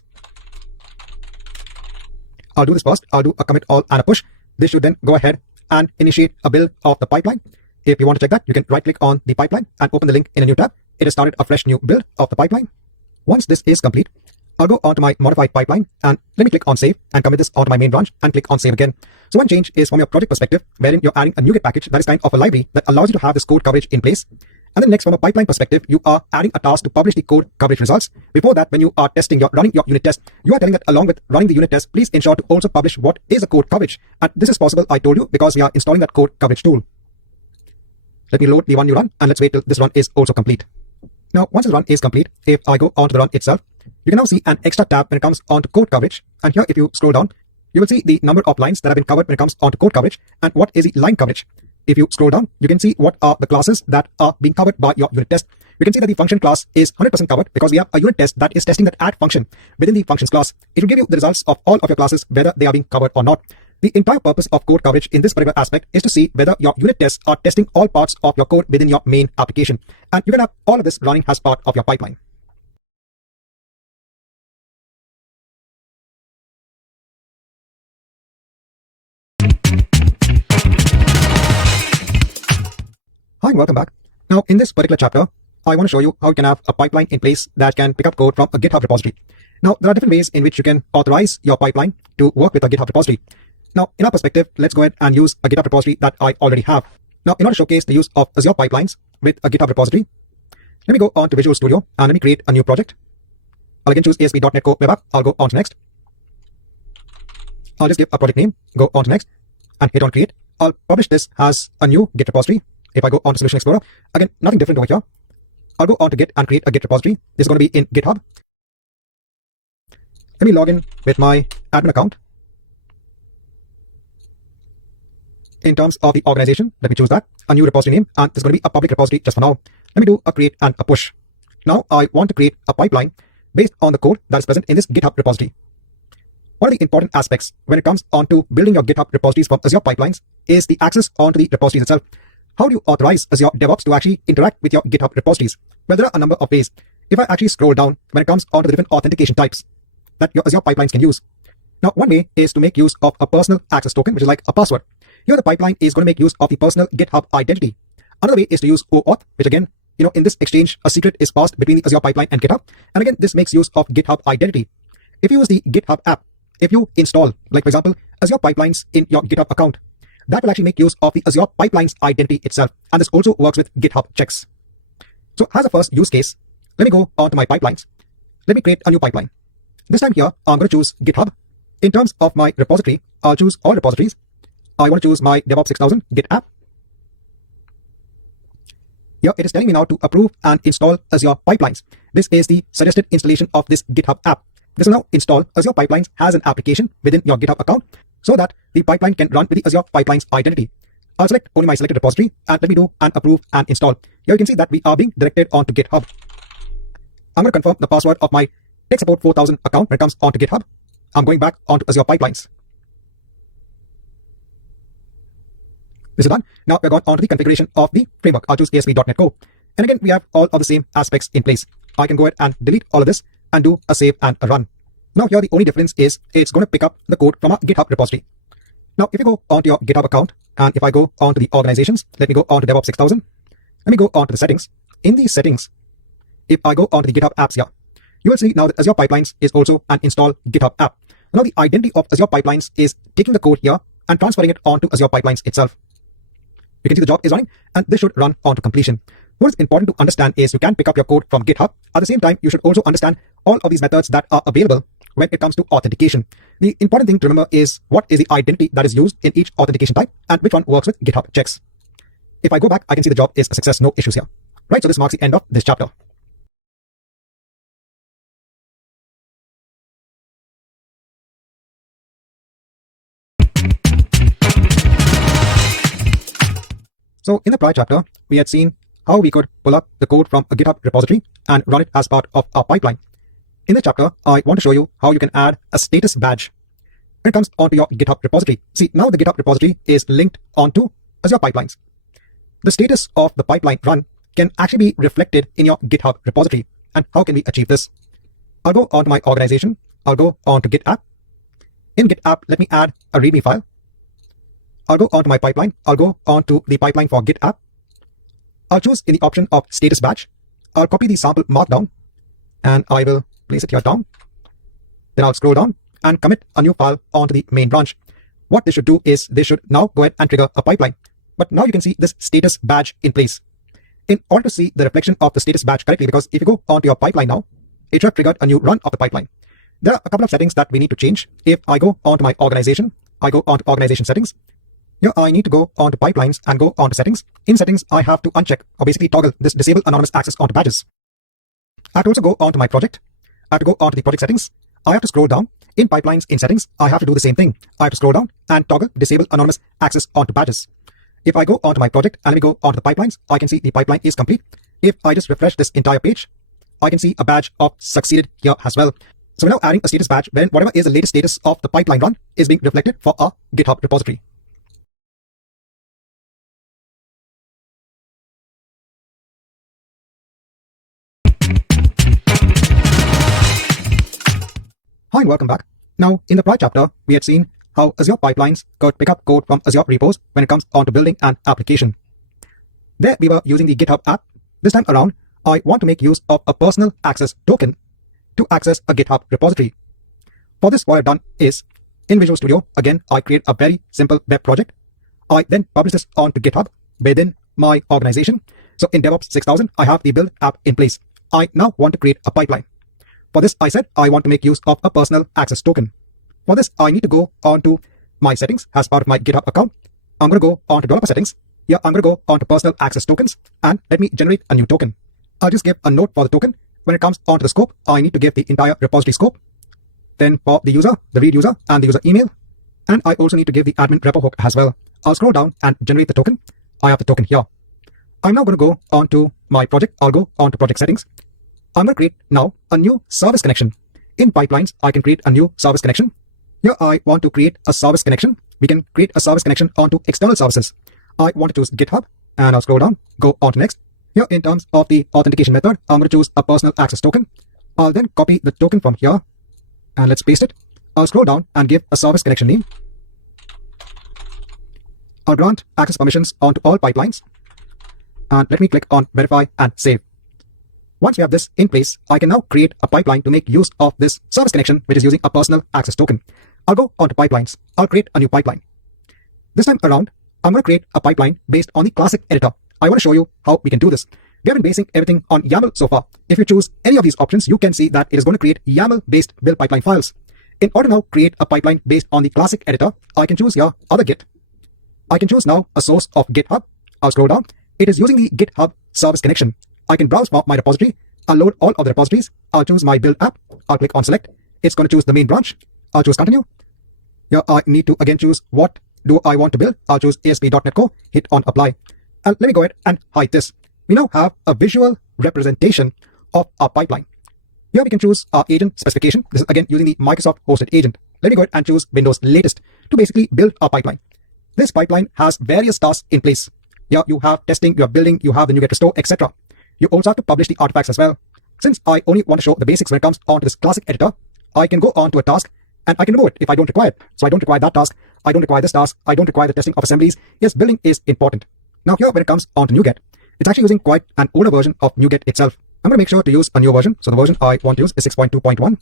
I'll do this first. I'll do a commit all and a push. This should then go ahead and initiate a build of the pipeline. If you want to check that, you can right click on the pipeline and open the link in a new tab. It has started a fresh new build of the pipeline. Once this is complete, I'll go on to my modified pipeline and let me click on save and commit this onto my main branch and click on save again. So one change is from your project perspective, wherein you're adding a NuGet package that is kind of a library that allows you to have this code coverage in place. And then next, from a pipeline perspective, you are adding a task to publish the code coverage results. Before that, when you are running your unit test, you are telling that along with running the unit test, please ensure to also publish what is a code coverage. And this is possible, I told you, because we are installing that code coverage tool. Let me load the one you run and let's wait till this run is also complete. Now, once the run is complete, if I go on to the run itself, you can now see an extra tab when it comes on to code coverage. And here, if you scroll down, you will see the number of lines that have been covered when it comes on to code coverage and what is the line coverage. If you scroll down, you can see what are the classes that are being covered by your unit test. You can see that the function class is 100% covered because we have a unit test that is testing that add function within the functions class. It will give you the results of all of your classes, whether they are being covered or not. The entire purpose of code coverage in this particular aspect is to see whether your unit tests are testing all parts of your code within your main application. And you can have all of this running as part of your pipeline. Hi and welcome back. Now in this particular chapter, I want to show you how you can have a pipeline in place that can pick up code from a GitHub repository. Now there are different ways in which you can authorize your pipeline to work with a GitHub repository. Now in our perspective, let's go ahead and use a GitHub repository that I already have. Now in order to showcase the use of Azure pipelines with a GitHub repository, let me go on to Visual Studio and let me create a new project. I'll again choose ASP.NET Core Web App. I'll go on to next. I'll just give a project name, go on to next and hit on create. I'll publish this as a new Git repository. If I go on to Solution Explorer, again, nothing different over here. I'll go on to Git and create a Git repository. This is going to be in GitHub. Let me log in with my admin account. In terms of the organization, let me choose that, a new repository name, and this is going to be a public repository just for now. Let me do a create and a push. Now I want to create a pipeline based on the code that is present in this GitHub repository. One of the important aspects when it comes on to building your GitHub repositories from Azure pipelines is the access onto the repositories itself. How do you authorize Azure DevOps to actually interact with your GitHub repositories? Well, there are a number of ways. If I actually scroll down when it comes on to the different authentication types that your Azure pipelines can use. Now, one way is to make use of a personal access token, which is like a password. Here, the pipeline is going to make use of the personal GitHub identity. Another way is to use OAuth, which again, in this exchange, a secret is passed between the Azure pipeline and GitHub. And again, this makes use of GitHub identity. If you use the GitHub app, if you install, like for example, Azure pipelines in your GitHub account, that will actually make use of the Azure pipelines identity itself. And this also works with GitHub checks. So as a first use case, let me go on to my pipelines. Let me create a new pipeline. This time here, I'm going to choose GitHub. In terms of my repository, I'll choose all repositories. I want to choose my DevOps 6000 Git app. Here it is telling me now to approve and install Azure pipelines. This is the suggested installation of this GitHub app. This will now install Azure pipelines as an application within your GitHub account so that the pipeline can run with the Azure pipelines identity. I'll select only my selected repository and let me do an approve and install. Here you can see that we are being directed onto GitHub. I'm going to confirm the password of my Tech Support 4000 account when it comes onto GitHub. I'm going back onto Azure pipelines. This is done. Now we're going on to the configuration of the framework. I'll choose ASP.NET Core. And again, we have all of the same aspects in place. I can go ahead and delete all of this and do a save and a run. Now here the only difference is it's going to pick up the code from a GitHub repository. Now if you go onto your GitHub account and if I go on to the organizations, let me go on to DevOps 6000. Let me go on to the settings. In these settings, if I go on to the GitHub apps here, you will see now that Azure Pipelines is also an install GitHub app. Now the identity of Azure Pipelines is taking the code here and transferring it onto Azure Pipelines itself. You can see the job is running and this should run on to completion. What is important to understand is you can pick up your code from GitHub. At the same time, you should also understand all of these methods that are available when it comes to authentication. The important thing to remember is what is the identity that is used in each authentication type and which one works with GitHub checks. If I go back, I can see the job is a success, no issues here. Right, so this marks the end of this chapter. So in the prior chapter, we had seen how we could pull up the code from a GitHub repository and run it as part of our pipeline. In this chapter, I want to show you how you can add a status badge. when it comes onto your GitHub repository. See, now the GitHub repository is linked onto Azure Pipelines. The status of the pipeline run can actually be reflected in your GitHub repository. And how can we achieve this? I'll go onto my organization. I'll go onto Git app. In Git app, let me add a README file. I'll go onto my pipeline. I'll go onto the pipeline for Git app. I'll choose in the option of status batch. I'll copy the sample markdown and I will place it here down. Then I'll scroll down and commit a new file onto the main branch. What this should do is this should now go ahead and trigger a pipeline. But now you can see this status badge in place. In order to see the reflection of the status badge correctly, because if you go onto your pipeline now, it should have triggered a new run of the pipeline. There are a couple of settings that we need to change. If I go onto my organization, I go onto organization settings. Here I need to go onto pipelines and go onto settings. In settings, I have to uncheck or basically toggle this disable anonymous access onto badges. I have to also go onto my project. I have to go onto the project settings. I have to scroll down. In pipelines, in settings, I have to do the same thing. I have to scroll down and toggle disable anonymous access onto badges. If I go onto my project and we go onto the pipelines, I can see the pipeline is complete. If I just refresh this entire page, I can see a badge of succeeded here as well. So we're now adding a status badge when whatever is the latest status of the pipeline run is being reflected for our GitHub repository. Hi and welcome back. Now, in the prior chapter, we had seen how Azure Pipelines could pick up code from Azure repos when it comes onto building an application. There we were using the GitHub app. This time around, I want to make use of a personal access token to access a GitHub repository. For this, what I've done is, in Visual Studio, again, I create a very simple web project. I then publish this onto GitHub within my organization. So in DevOps 6000, I have the build app in place. I now want to create a pipeline. For this, I said I want to make use of a personal access token. For this, I need to go onto my settings as part of my GitHub account. I'm going to go onto developer settings. Here, I'm going to go onto personal access tokens and let me generate a new token. I'll just give a note for the token. When it comes onto the scope, I need to give the entire repository scope. Then for the user, the read user and the user email. And I also need to give the admin repo hook as well. I'll scroll down and generate the token. I have the token here. I'm now going to go onto my project. I'll go onto project settings. I'm going to create now a new service connection. In pipelines, I can create a new service connection. Here I want to create a service connection. We can create a service connection onto external services. I want to choose GitHub and I'll scroll down, go on to next. Here in terms of the authentication method, I'm going to choose a personal access token. I'll then copy the token from here and let's paste it. I'll scroll down and give a service connection name. I'll grant access permissions onto all pipelines. And let me click on verify and save. Once we have this in place, I can now create a pipeline to make use of this service connection, which is using a personal access token. I'll go onto pipelines. I'll create a new pipeline. This time around, I'm going to create a pipeline based on the classic editor. I want to show you how we can do this. We have been basing everything on YAML so far. If you choose any of these options, you can see that it is going to create YAML-based build pipeline files. In order to now create a pipeline based on the classic editor, I can choose here other Git. I can choose now a source of GitHub. I'll scroll down. It is using the GitHub service connection. I can browse for my repository. I'll load all of the repositories. I'll choose my build app. I'll click on select. It's going to choose the main branch. I'll choose continue. Here I need to again choose what do I want to build. I'll choose ASP.NET Core. Hit on apply. And let me go ahead and hide this. We now have a visual representation of our pipeline. Here we can choose our agent specification. This is again using the Microsoft hosted agent. Let me go ahead and choose Windows latest to basically build our pipeline. This pipeline has various tasks in place. Here you have testing, you have building, you have the NuGet restore, etc. You also have to publish the artifacts as well. Since I only want to show the basics when it comes onto this classic editor, I can go on to a task and I can remove it if I don't require it. So I don't require that task. I don't require this task. I don't require the testing of assemblies. Yes, building is important. Now here when it comes onto NuGet, it's actually using quite an older version of NuGet itself. I'm going to make sure to use a newer version. So the version I want to use is 6.2.1. Once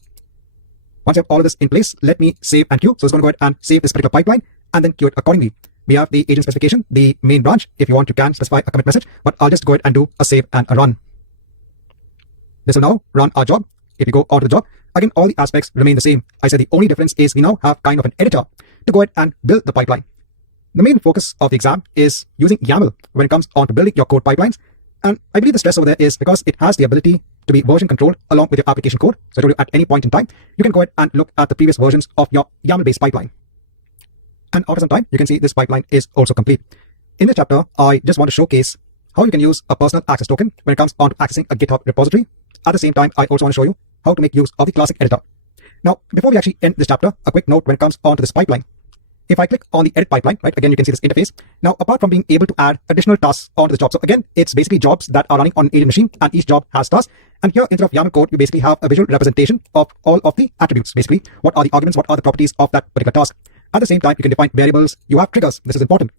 you have all of this in place, let me save and queue. So it's going to go ahead and save this particular pipeline and then queue it accordingly. We have the agent specification, the main branch. If you want, you can specify a commit message, but I'll just go ahead and do a save and a run. This will now run our job. If you go onto the job, again, all the aspects remain the same. I said the only difference is we now have kind of an editor to go ahead and build the pipeline. The main focus of the exam is using YAML when it comes on to building your code pipelines. And I believe the stress over there is because it has the ability to be version controlled along with your application code. So I told you at any point in time, you can go ahead and look at the previous versions of your YAML-based pipeline. And after some time, you can see this pipeline is also complete. In this chapter, I just want to showcase how you can use a personal access token when it comes on to accessing a GitHub repository. At the same time, I also want to show you how to make use of the classic editor. Now, before we actually end this chapter, a quick note when it comes on to this pipeline. If I click on the edit pipeline, right, again, you can see this interface. Now, apart from being able to add additional tasks onto the job, so again, it's basically jobs that are running on an agent machine, and each job has tasks. And here, instead of YAML code, you basically have a visual representation of all of the attributes, basically. What are the arguments? What are the properties of that particular task? At the same time, you can define variables. You have triggers. This is important.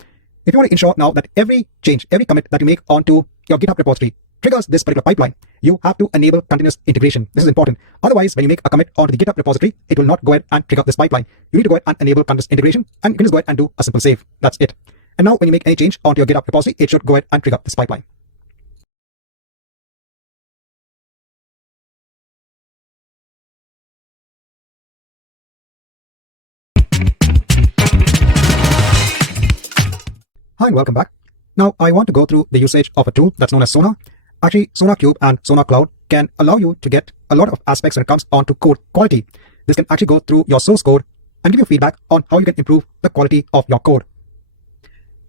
If you want to ensure now that every change, every commit that you make onto your GitHub repository triggers this particular pipeline, you have to enable continuous integration. This is important. Otherwise, when you make a commit onto the GitHub repository, it will not go ahead and trigger this pipeline. You need to go ahead and enable continuous integration, and you can just go ahead and do a simple save. That's it. And now when you make any change onto your GitHub repository, it should go ahead and trigger this pipeline. Hi and welcome back. Now I want to go through the usage of a tool that's known as Sonar. Actually, SonarQube and SonarCloud can allow you to get a lot of aspects when it comes on to code quality. This can actually go through your source code and give you feedback on how you can improve the quality of your code.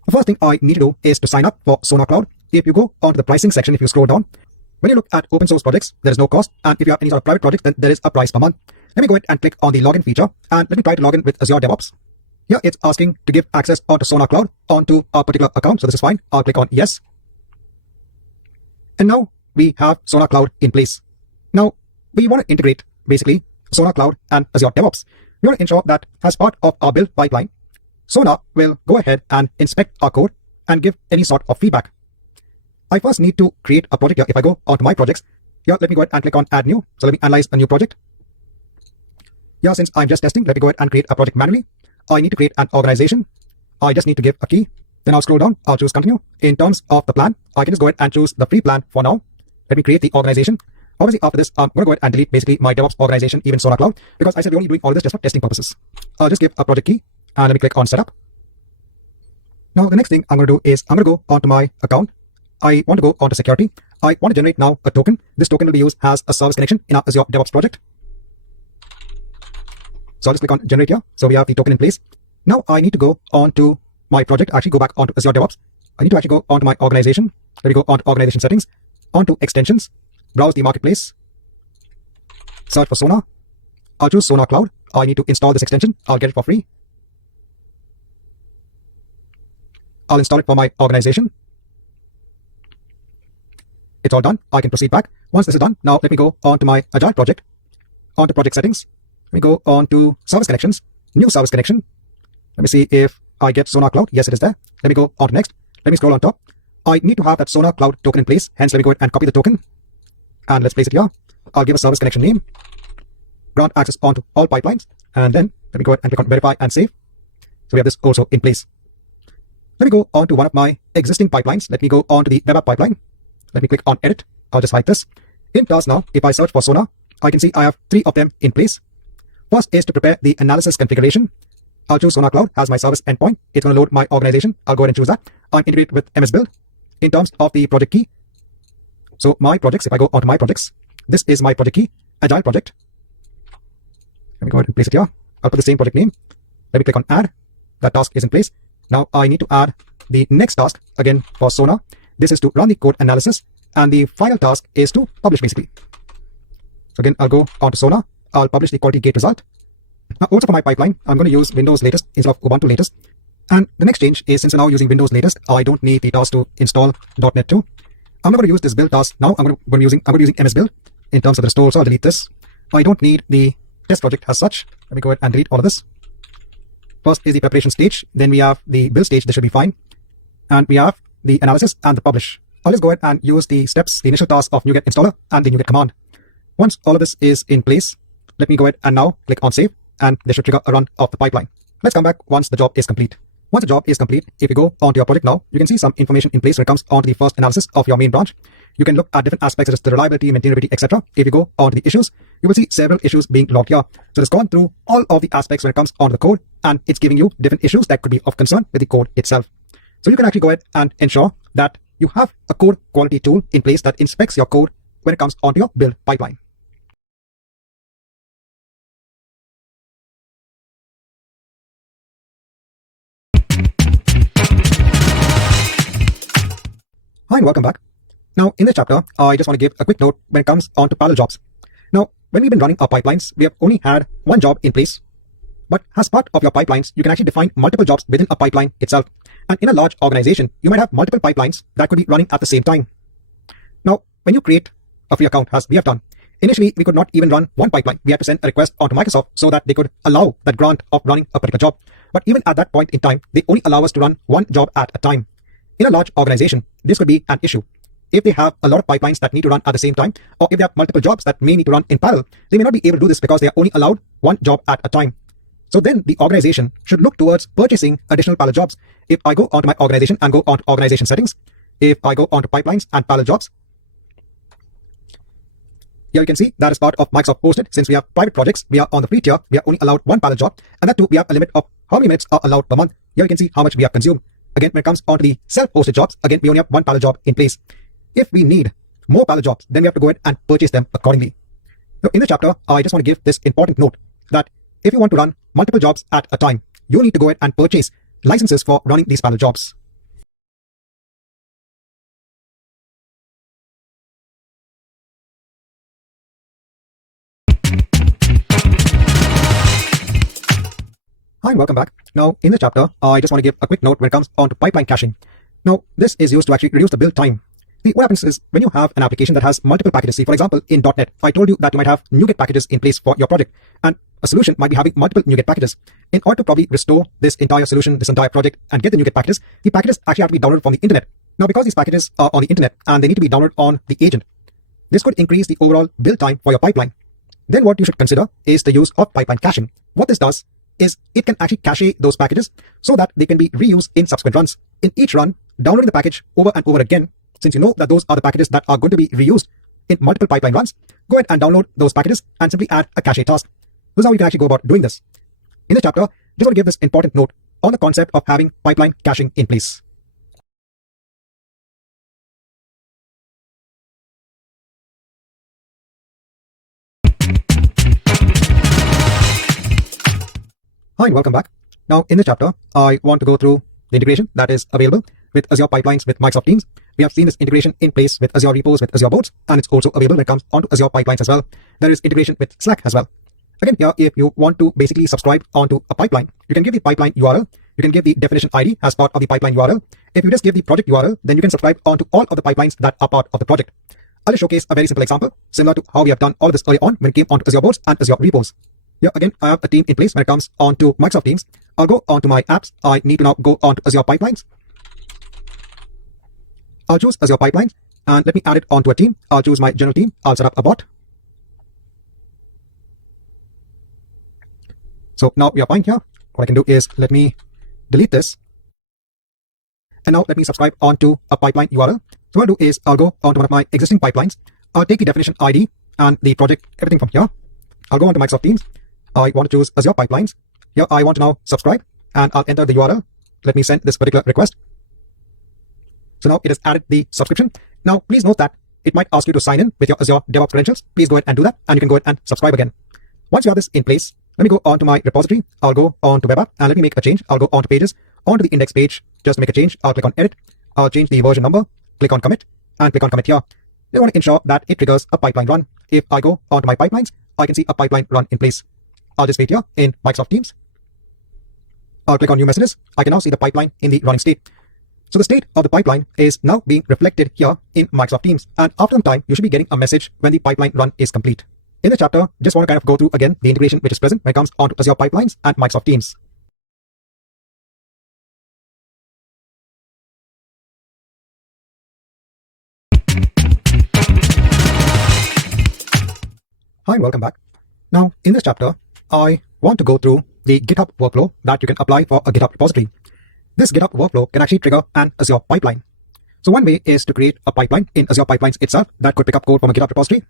The first thing I need to do is to sign up for SonarCloud. If you go onto the pricing section, if you scroll down, when you look at open source projects, there is no cost. And if you have any sort of private projects, then there is a price per month. Let me go ahead and click on the login feature, and let me try to log in with Azure DevOps. Here it's asking to give access onto SonarCloud onto a particular account. So this is fine. I'll click on yes. And now we have SonarCloud in place. Now we want to integrate basically SonarCloud and Azure DevOps. We want to ensure that as part of our build pipeline, Sonar will go ahead and inspect our code and give any sort of feedback. I first need to create a project here. If I go onto my projects, here let me go ahead and click on add new. So let me analyze a new project. Here, since I'm just testing, let me go ahead and create a project manually. I need to create an organization. I just need to give a key. Then I'll scroll down. I'll choose continue. In terms of the plan, I can just go ahead and choose the free plan for now. Let me create the organization. Obviously, after this, I'm going to go ahead and delete basically my DevOps organization, even SonarCloud, because I said we're only doing all this just for testing purposes. I'll just give a project key and let me click on setup. Now, the next thing I'm going to do is I'm going to go onto my account. I want to go onto security. I want to generate now a token. This token will be used as a service connection in our Azure DevOps project. So I'll just click on generate here. So we have the token in place. Now I need to go on to my project, actually go back onto Azure DevOps. I need to actually go onto my organization. Let me go onto organization settings, onto extensions, browse the marketplace, search for Sonar. I'll choose SonarCloud. I need to install this extension. I'll get it for free. I'll install it for my organization. It's all done. I can proceed back. Once this is done, now let me go on to my Agile project, onto project settings. Let me go on to service connections, new service connection. Let me see if I get SonarCloud. Yes, it is there. Let me go on to next. Let me scroll on top. I need to have that SonarCloud token in place. Hence, let me go ahead and copy the token. And let's place it here. I'll give a service connection name. Grant access onto all pipelines. And then let me go ahead and click on verify and save. So we have this also in place. Let me go on to one of my existing pipelines. Let me go on to the web app pipeline. Let me click on edit. I'll just hide this. In task now, if I search for Sonar, I can see I have 3 of them in place. First is to prepare the analysis configuration. I'll choose SonarCloud as my service endpoint. It's going to load my organization. I'll go ahead and choose that. I'm integrated with MS Build. In terms of the project key, so my projects, if I go onto my projects, this is my project key, Agile project. Let me go ahead and place it here. I'll put the same project name. Let me click on add. That task is in place. Now I need to add the next task again for Sonar. This is to run the code analysis, and the final task is to publish basically. So again, I'll go onto Sonar. I'll publish the quality gate result. Now also for my pipeline, I'm going to use Windows latest instead of Ubuntu latest. And the next change is, since I'm now using Windows latest, I don't need the task to install .NET 2. I'm not going to use this build task now. I'm going to be using MS Build in terms of the restore. So I'll delete this. I don't need the test project as such. Let me go ahead and delete all of this. First is the preparation stage. Then we have the build stage. This should be fine. And we have the analysis and the publish. I'll just go ahead and use the steps, the initial task of NuGet installer and the NuGet command. Once all of this is in place, let me go ahead and now click on save, and this should trigger a run of the pipeline. Let's come back once the job is complete. Once the job is complete, if you go onto your project now, you can see some information in place when it comes onto the first analysis of your main branch. You can look at different aspects such as the reliability, maintainability, etc. If you go onto the issues, you will see several issues being logged here. So it's gone through all of the aspects when it comes onto the code, and it's giving you different issues that could be of concern with the code itself. So you can actually go ahead and ensure that you have a code quality tool in place that inspects your code when it comes onto your build pipeline. Hi and welcome back. Now in this chapter, I just want to give a quick note when it comes on to parallel jobs. Now, when we've been running our pipelines, we have only had one job in place. But as part of your pipelines, you can actually define multiple jobs within a pipeline itself. And in a large organization, you might have multiple pipelines that could be running at the same time. Now, when you create a free account, as we have done, initially we could not even run one pipeline. We had to send a request onto Microsoft so that they could allow that grant of running a particular job. But even at that point in time, they only allow us to run one job at a time. In a large organization, this could be an issue. If they have a lot of pipelines that need to run at the same time, or if they have multiple jobs that may need to run in parallel, they may not be able to do this because they are only allowed one job at a time. So then the organization should look towards purchasing additional parallel jobs. If I go onto my organization and go onto organization settings, if I go onto pipelines and parallel jobs, here you can see that is part of Microsoft Hosted. Since we have private projects, we are on the free tier, we are only allowed one parallel job, and that too, we have a limit of how many minutes are allowed per month. Here you can see how much we have consumed. Again, when it comes onto the self-hosted jobs, again, we only have one parallel job in place. If we need more parallel jobs, then we have to go ahead and purchase them accordingly. Now, in this chapter, I just want to give this important note that if you want to run multiple jobs at a time, you need to go ahead and purchase licenses for running these parallel jobs. Hi and welcome back. Now, in this chapter, I just want to give a quick note when it comes on to pipeline caching. Now, this is used to actually reduce the build time. See, what happens is when you have an application that has multiple packages, see, for example, in .NET, I told you that you might have NuGet packages in place for your project, and a solution might be having multiple NuGet packages. In order to probably restore this entire solution, this entire project, and get the NuGet packages, the packages actually have to be downloaded from the internet. Now, because these packages are on the internet and they need to be downloaded on the agent, this could increase the overall build time for your pipeline. Then what you should consider is the use of pipeline caching. What this does is it can actually cache those packages so that they can be reused in subsequent runs. In each run, downloading the package over and over again, since you know that those are the packages that are going to be reused in multiple pipeline runs, go ahead and download those packages and simply add a cache task. This is how you can actually go about doing this. In the chapter, just want to give this important note on the concept of having pipeline caching in place. Hi and welcome back. Now, in this chapter, I want to go through the integration that is available with Azure Pipelines with Microsoft Teams. We have seen this integration in place with Azure Repos, with Azure Boards, and it's also available when it comes onto Azure Pipelines as well. There is integration with Slack as well. Again, here, if you want to basically subscribe onto a pipeline, you can give the pipeline URL, you can give the definition ID as part of the pipeline URL. If you just give the project URL, then you can subscribe onto all of the pipelines that are part of the project. I'll just showcase a very simple example, similar to how we have done all of this earlier on when it came onto Azure Boards and Azure Repos. Here again, I have a team in place when it comes onto Microsoft Teams. I'll go onto my apps. I need to now go onto Azure Pipelines. I'll choose Azure Pipelines and let me add it onto a team. I'll choose my general team. I'll set up a bot. So now we are fine here. What I can do is let me delete this. And now let me subscribe onto a pipeline URL. So what I'll do is I'll go onto one of my existing pipelines. I'll take the definition ID and the project, everything from here. I'll go onto Microsoft Teams. I want to choose Azure Pipelines. Here I want to now subscribe and I'll enter the URL. Let me send this particular request. So now it has added the subscription. Now please note that it might ask you to sign in with your Azure DevOps credentials. Please go ahead and do that and you can go ahead and subscribe again. Once you have this in place, let me go on to my repository. I'll go on to web app and let me make a change. I'll go on to pages, onto the index page. Just make a change. I'll click on edit. I'll change the version number, click on commit and click on commit here. I want to ensure that it triggers a pipeline run. If I go onto my pipelines, I can see a pipeline run in place. I'll just wait here in Microsoft Teams. I'll click on new messages. I can now see the pipeline in the running state. So the state of the pipeline is now being reflected here in Microsoft Teams. And after some time, you should be getting a message when the pipeline run is complete. In the chapter, just want to kind of go through again the integration which is present when it comes onto Azure Pipelines and Microsoft Teams. Hi and welcome back. Now, in this chapter, I want to go through the GitHub workflow that you can apply for a GitHub repository. This GitHub workflow can actually trigger an Azure pipeline. So one way is to create a pipeline in Azure Pipelines itself that could pick up code from a GitHub repository.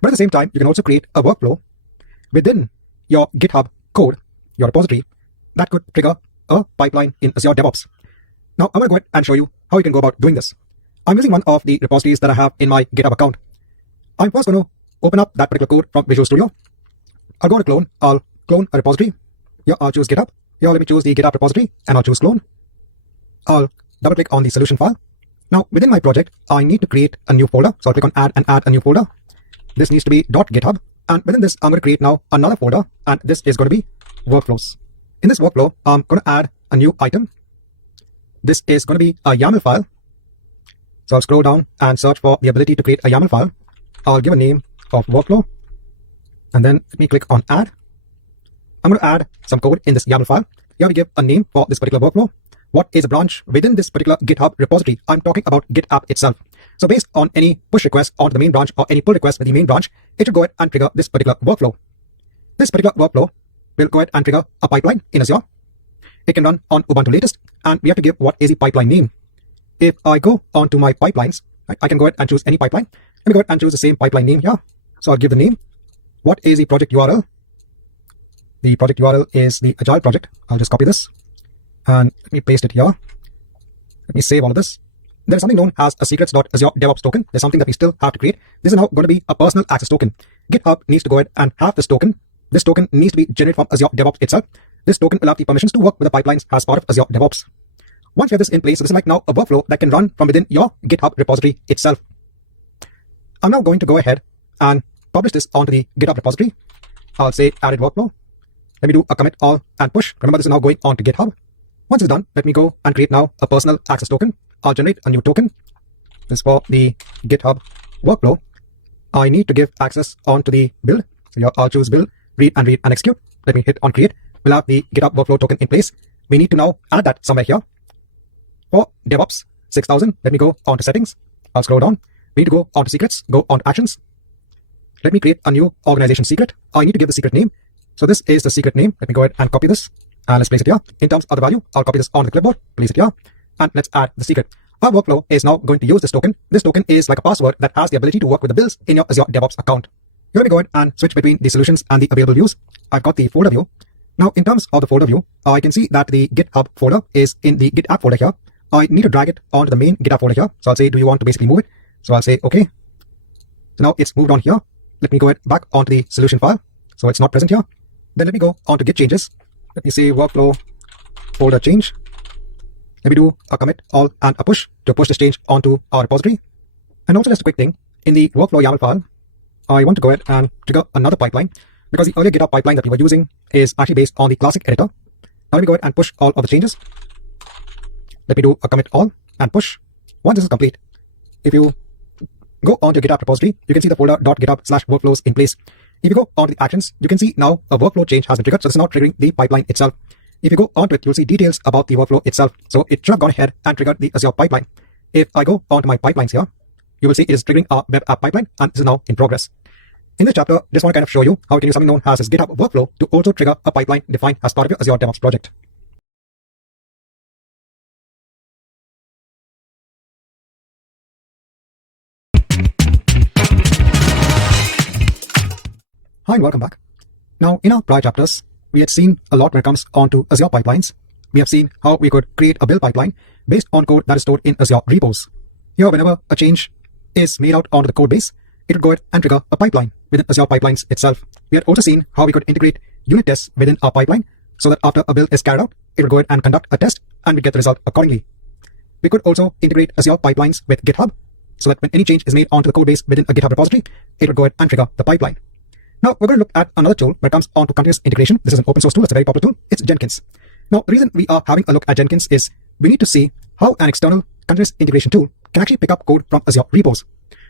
But at the same time, you can also create a workflow within your GitHub code, your repository, that could trigger a pipeline in Azure DevOps. Now, I'm going to go ahead and show you how you can go about doing this. I'm using one of the repositories that I have in my GitHub account. I'm first going to open up that particular code from Visual Studio. I'll go to clone. I'll clone a repository. Here, I'll choose GitHub. Here, let me choose the GitHub repository and I'll choose clone. I'll double click on the solution file. Now, within my project, I need to create a new folder. So I'll click on add and add a new folder. This needs to be .github. And within this, I'm going to create now another folder, and this is going to be workflows. In this workflow, I'm going to add a new item. This is going to be a YAML file. So I'll scroll down and search for the ability to create a YAML file. I'll give a name of workflow, and then let me click on add. I'm going to add some code in this YAML file. Here we give a name for this particular workflow. What is a branch within this particular GitHub repository? I'm talking about GitApp itself. So based on any push request onto the main branch or any pull request with the main branch, it should go ahead and trigger this particular workflow. This particular workflow will go ahead and trigger a pipeline in Azure. It can run on Ubuntu latest, and we have to give what is the pipeline name. If I go onto my pipelines, I can go ahead and choose any pipeline. Let me go ahead and choose the same pipeline name here. So I'll give the name. What is the project URL? The project URL is the Agile project. I'll just copy this and let me paste it here. Let me save all of this. There's something known as a secrets.azure DevOps token. There's something that we still have to create. This is now going to be a personal access token. GitHub needs to go ahead and have this token. This token needs to be generated from Azure DevOps itself. This token will have the permissions to work with the pipelines as part of Azure DevOps. Once you have this in place, so this is like now a workflow that can run from within your GitHub repository itself. I'm now going to go ahead and publish this onto the GitHub repository. I'll say added workflow. Let me do a commit all and push. Remember, this is now going on to GitHub. Once it's done, let me go and create now a personal access token. I'll generate a new token. This is for the GitHub workflow. I need to give access onto the build. So here I'll choose build, read and execute. Let me hit on create. We'll have the GitHub workflow token in place. We need to now add that somewhere here. For DevOps 6000, let me go on to settings. I'll scroll down. We need to go on to secrets, go on to actions. Let me create a new organization secret. I need to give the secret name. So this is the secret name. Let me go ahead and copy this and let's place it here. In terms of the value, I'll copy this on the clipboard, place it here, and let's add the secret. Our workflow is now going to use this token. This token is like a password that has the ability to work with the builds in your Azure DevOps account. Here we go ahead and switch between the solutions and the available views. I've got the folder view. Now, in terms of the folder view, I can see that the GitHub folder is in the GitApp folder here. I need to drag it onto the main GitHub folder here. So I'll say, do you want to basically move it? So I'll say, okay. So now it's moved on here. Let me go ahead back onto the solution file. So it's not present here. Then let me go on to Git changes. Let me say workflow folder change. Let me do a commit all and a push to push this change onto our repository. And also just a quick thing, in the workflow YAML file, I want to go ahead and trigger another pipeline because the earlier GitHub pipeline that we were using is actually based on the classic editor. Now let me go ahead and push all of the changes. Let me do a commit all and push. Once this is complete, if you go on to GitHub repository, you can see the folder.github/workflows in place. If you go on to the actions, you can see now a workflow change has been triggered. So it's now triggering the pipeline itself. If you go on to it, you'll see details about the workflow itself. So it should have gone ahead and triggered the Azure pipeline. If I go on to my pipelines here, you will see it is triggering our web app pipeline, and this is now in progress. In this chapter, just want to kind of show you how you can use something known as this GitHub workflow to also trigger a pipeline defined as part of your Azure DevOps project. Hi and welcome back. Now, in our prior chapters, we had seen a lot when it comes on to Azure pipelines. We have seen how we could create a build pipeline based on code that is stored in Azure repos. Here, whenever a change is made out onto the code base, it would go ahead and trigger a pipeline within Azure pipelines itself. We had also seen how we could integrate unit tests within our pipeline so that after a build is carried out, it would go ahead and conduct a test and we get the result accordingly. We could also integrate Azure pipelines with GitHub so that when any change is made onto the code base within a GitHub repository, it would go ahead and trigger the pipeline. Now, we're going to look at another tool when it comes on to continuous integration. This is an open source tool. It's a very popular tool. It's Jenkins. Now, the reason we are having a look at Jenkins is we need to see how an external continuous integration tool can actually pick up code from Azure repos.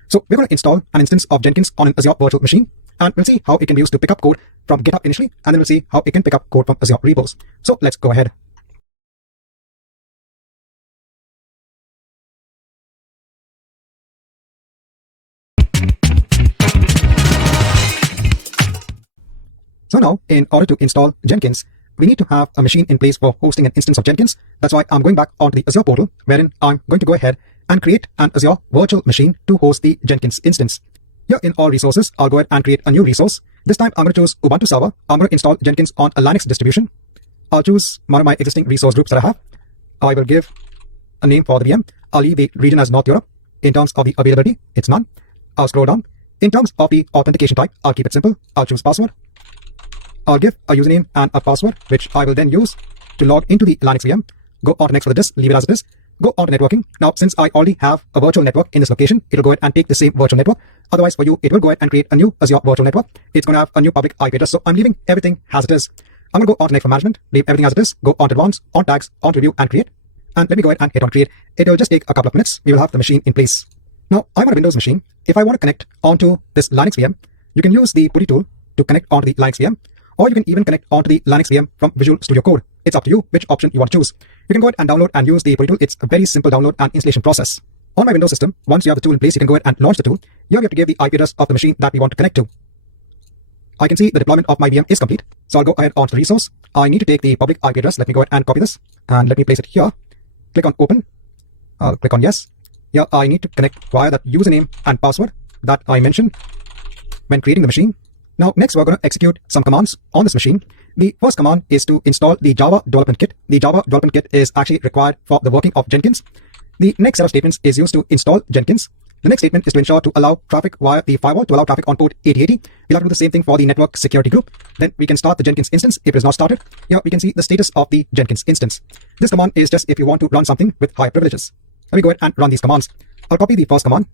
So we're going to install an instance of Jenkins on an Azure virtual machine, and we'll see how it can be used to pick up code from GitHub initially, and then we'll see how it can pick up code from Azure repos. So let's go ahead. So now, in order to install Jenkins, we need to have a machine in place for hosting an instance of Jenkins. That's why I'm going back onto the Azure portal, wherein I'm going to go ahead and create an Azure virtual machine to host the Jenkins instance. Here in all resources, I'll go ahead and create a new resource. This time I'm going to choose Ubuntu server. I'm going to install Jenkins on a Linux distribution. I'll choose one of my existing resource groups that I have. I will give a name for the VM. I'll leave the region as North Europe. In terms of the availability, it's none. I'll scroll down. In terms of the authentication type, I'll keep it simple. I'll choose password. I'll give a username and a password, which I will then use to log into the Linux VM. Go on to next for the disk, leave it as it is. go on to networking. Now, since I already have a virtual network in this location, it'll go ahead and take the same virtual network. Otherwise, for you, it will go ahead and create a new Azure virtual network. It's going to have a new public IP address. So I'm leaving everything as it is. I'm going to go on to network management, leave everything as it is, go on to advanced, on tags, on review and create. And let me go ahead and hit on create. It will just take a couple of minutes. We will have the machine in place. Now, I'm on a Windows machine. If I want to connect onto this Linux VM, you can use the PuTTY tool to connect onto the Linux VM, or you can even connect onto the Linux VM from Visual Studio Code. It's up to you which option you want to choose. You can go ahead and download and use the PuTTY tool. It's a very simple download and installation process. On my Windows system, once you have the tool in place, you can go ahead and launch the tool. Here we have to give the IP address of the machine that we want to connect to. I can see the deployment of my VM is complete. So I'll go ahead onto the resource. I need to take the public IP address. Let me go ahead and copy this and let me place it here. Click on open. I'll click on yes. Here I need to connect via that username and password that I mentioned when creating the machine. Now next we're going to execute some commands on this machine. The first command is to install the Java Development Kit. The Java Development Kit is actually required for the working of Jenkins. The next set of statements is used to install Jenkins. The next statement is to ensure to allow traffic via the firewall, to allow traffic on port 8080. We'll have to do the same thing for the network security group. Then we can start the Jenkins instance if it is not started. Here we can see the status of the Jenkins instance. This command is just if you want to run something with high privileges. Let me go ahead and run these commands. I'll copy the first command.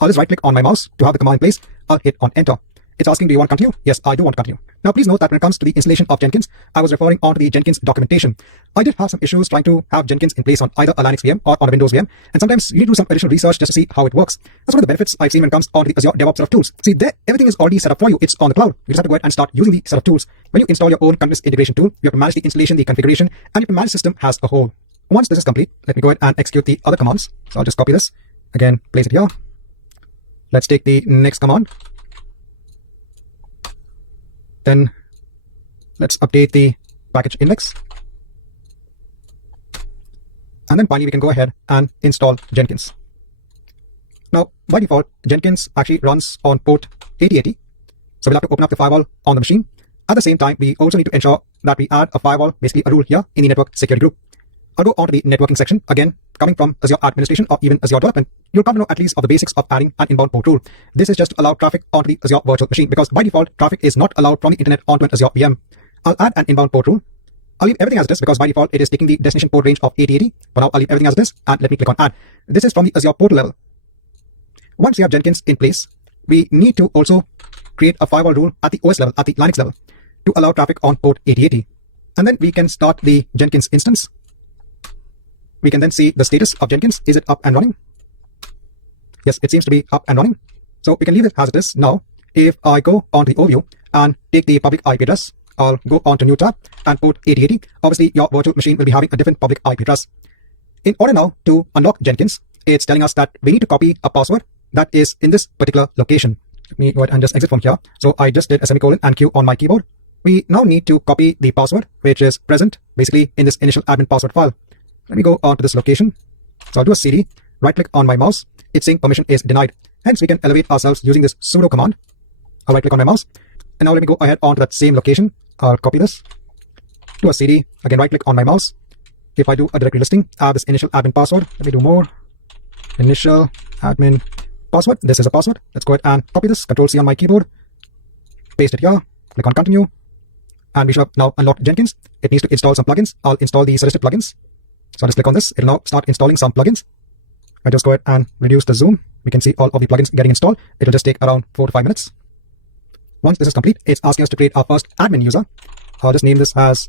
I'll just right click on my mouse to have the command in place. I'll hit on enter. It's asking, do you want to continue? Yes, I do want to continue. Now, please note that when it comes to the installation of Jenkins, I was referring on to the Jenkins documentation. I did have some issues trying to have Jenkins in place on either a Linux VM or on a Windows VM. And sometimes you need to do some additional research just to see how it works. That's one of the benefits I've seen when it comes on to the Azure DevOps set of tools. See, there, everything is already set up for you. It's on the cloud. You just have to go ahead and start using the set of tools. When you install your own continuous integration tool, you have to manage the installation, the configuration, and you have to manage the system as a whole. Once this is complete, let me go ahead and execute the other commands. So I'll just copy this. Again, place it here. Let's take the next command. Then let's update the package index. And then finally, we can go ahead and install Jenkins. Now, by default, Jenkins actually runs on port 8080. So we'll have to open up the firewall on the machine. At the same time, we also need to ensure that we add a firewall, basically a rule here in the network security group. I'll go on to the networking section. Again, coming from Azure Administration or even Azure Development, you'll come to know at least of the basics of adding an inbound port rule. This is just to allow traffic onto the Azure virtual machine because by default, traffic is not allowed from the internet onto an Azure VM. I'll add an inbound port rule. I'll leave everything as it is because by default, it is taking the destination port range of 8080. For now, I'll leave everything as it is and let me click on add. This is from the Azure portal level. Once we have Jenkins in place, we need to also create a firewall rule at the OS level, at the Linux level, to allow traffic on port 8080. And then we can start the Jenkins instance. We can then see the status of Jenkins. Is it up and running? Yes, it seems to be up and running. So we can leave it as it is. Now, if I go on to the overview and take the public IP address, I'll go on to new tab and port 8080. Obviously, your virtual machine will be having a different public IP address. In order now to unlock Jenkins, it's telling us that we need to copy a password that is in this particular location. Let me go ahead and just exit from here. So I just did a semicolon and Q on my keyboard. We now need to copy the password, which is present basically in this initial admin password file. Let me go on to this location. So I'll do a CD, right click on my mouse. It's saying permission is denied. Hence we can elevate ourselves using this sudo command. I'll right click on my mouse. And now let me go ahead onto that same location. I'll copy this, do a CD, again right click on my mouse. If I do a directory listing, I have this initial admin password. Let me do more. Initial admin password. This is a password. Let's go ahead and copy this, Control C on my keyboard. Paste it here, click on continue. And we should have now unlocked Jenkins. It needs to install some plugins. I'll install the suggested plugins. So I'll just click on this. It'll now start installing some plugins. I just go ahead and reduce the zoom. We can see all of the plugins getting installed. It'll just take around 4 to 5 minutes. Once this is complete, it's asking us to create our first admin user. I'll just name this as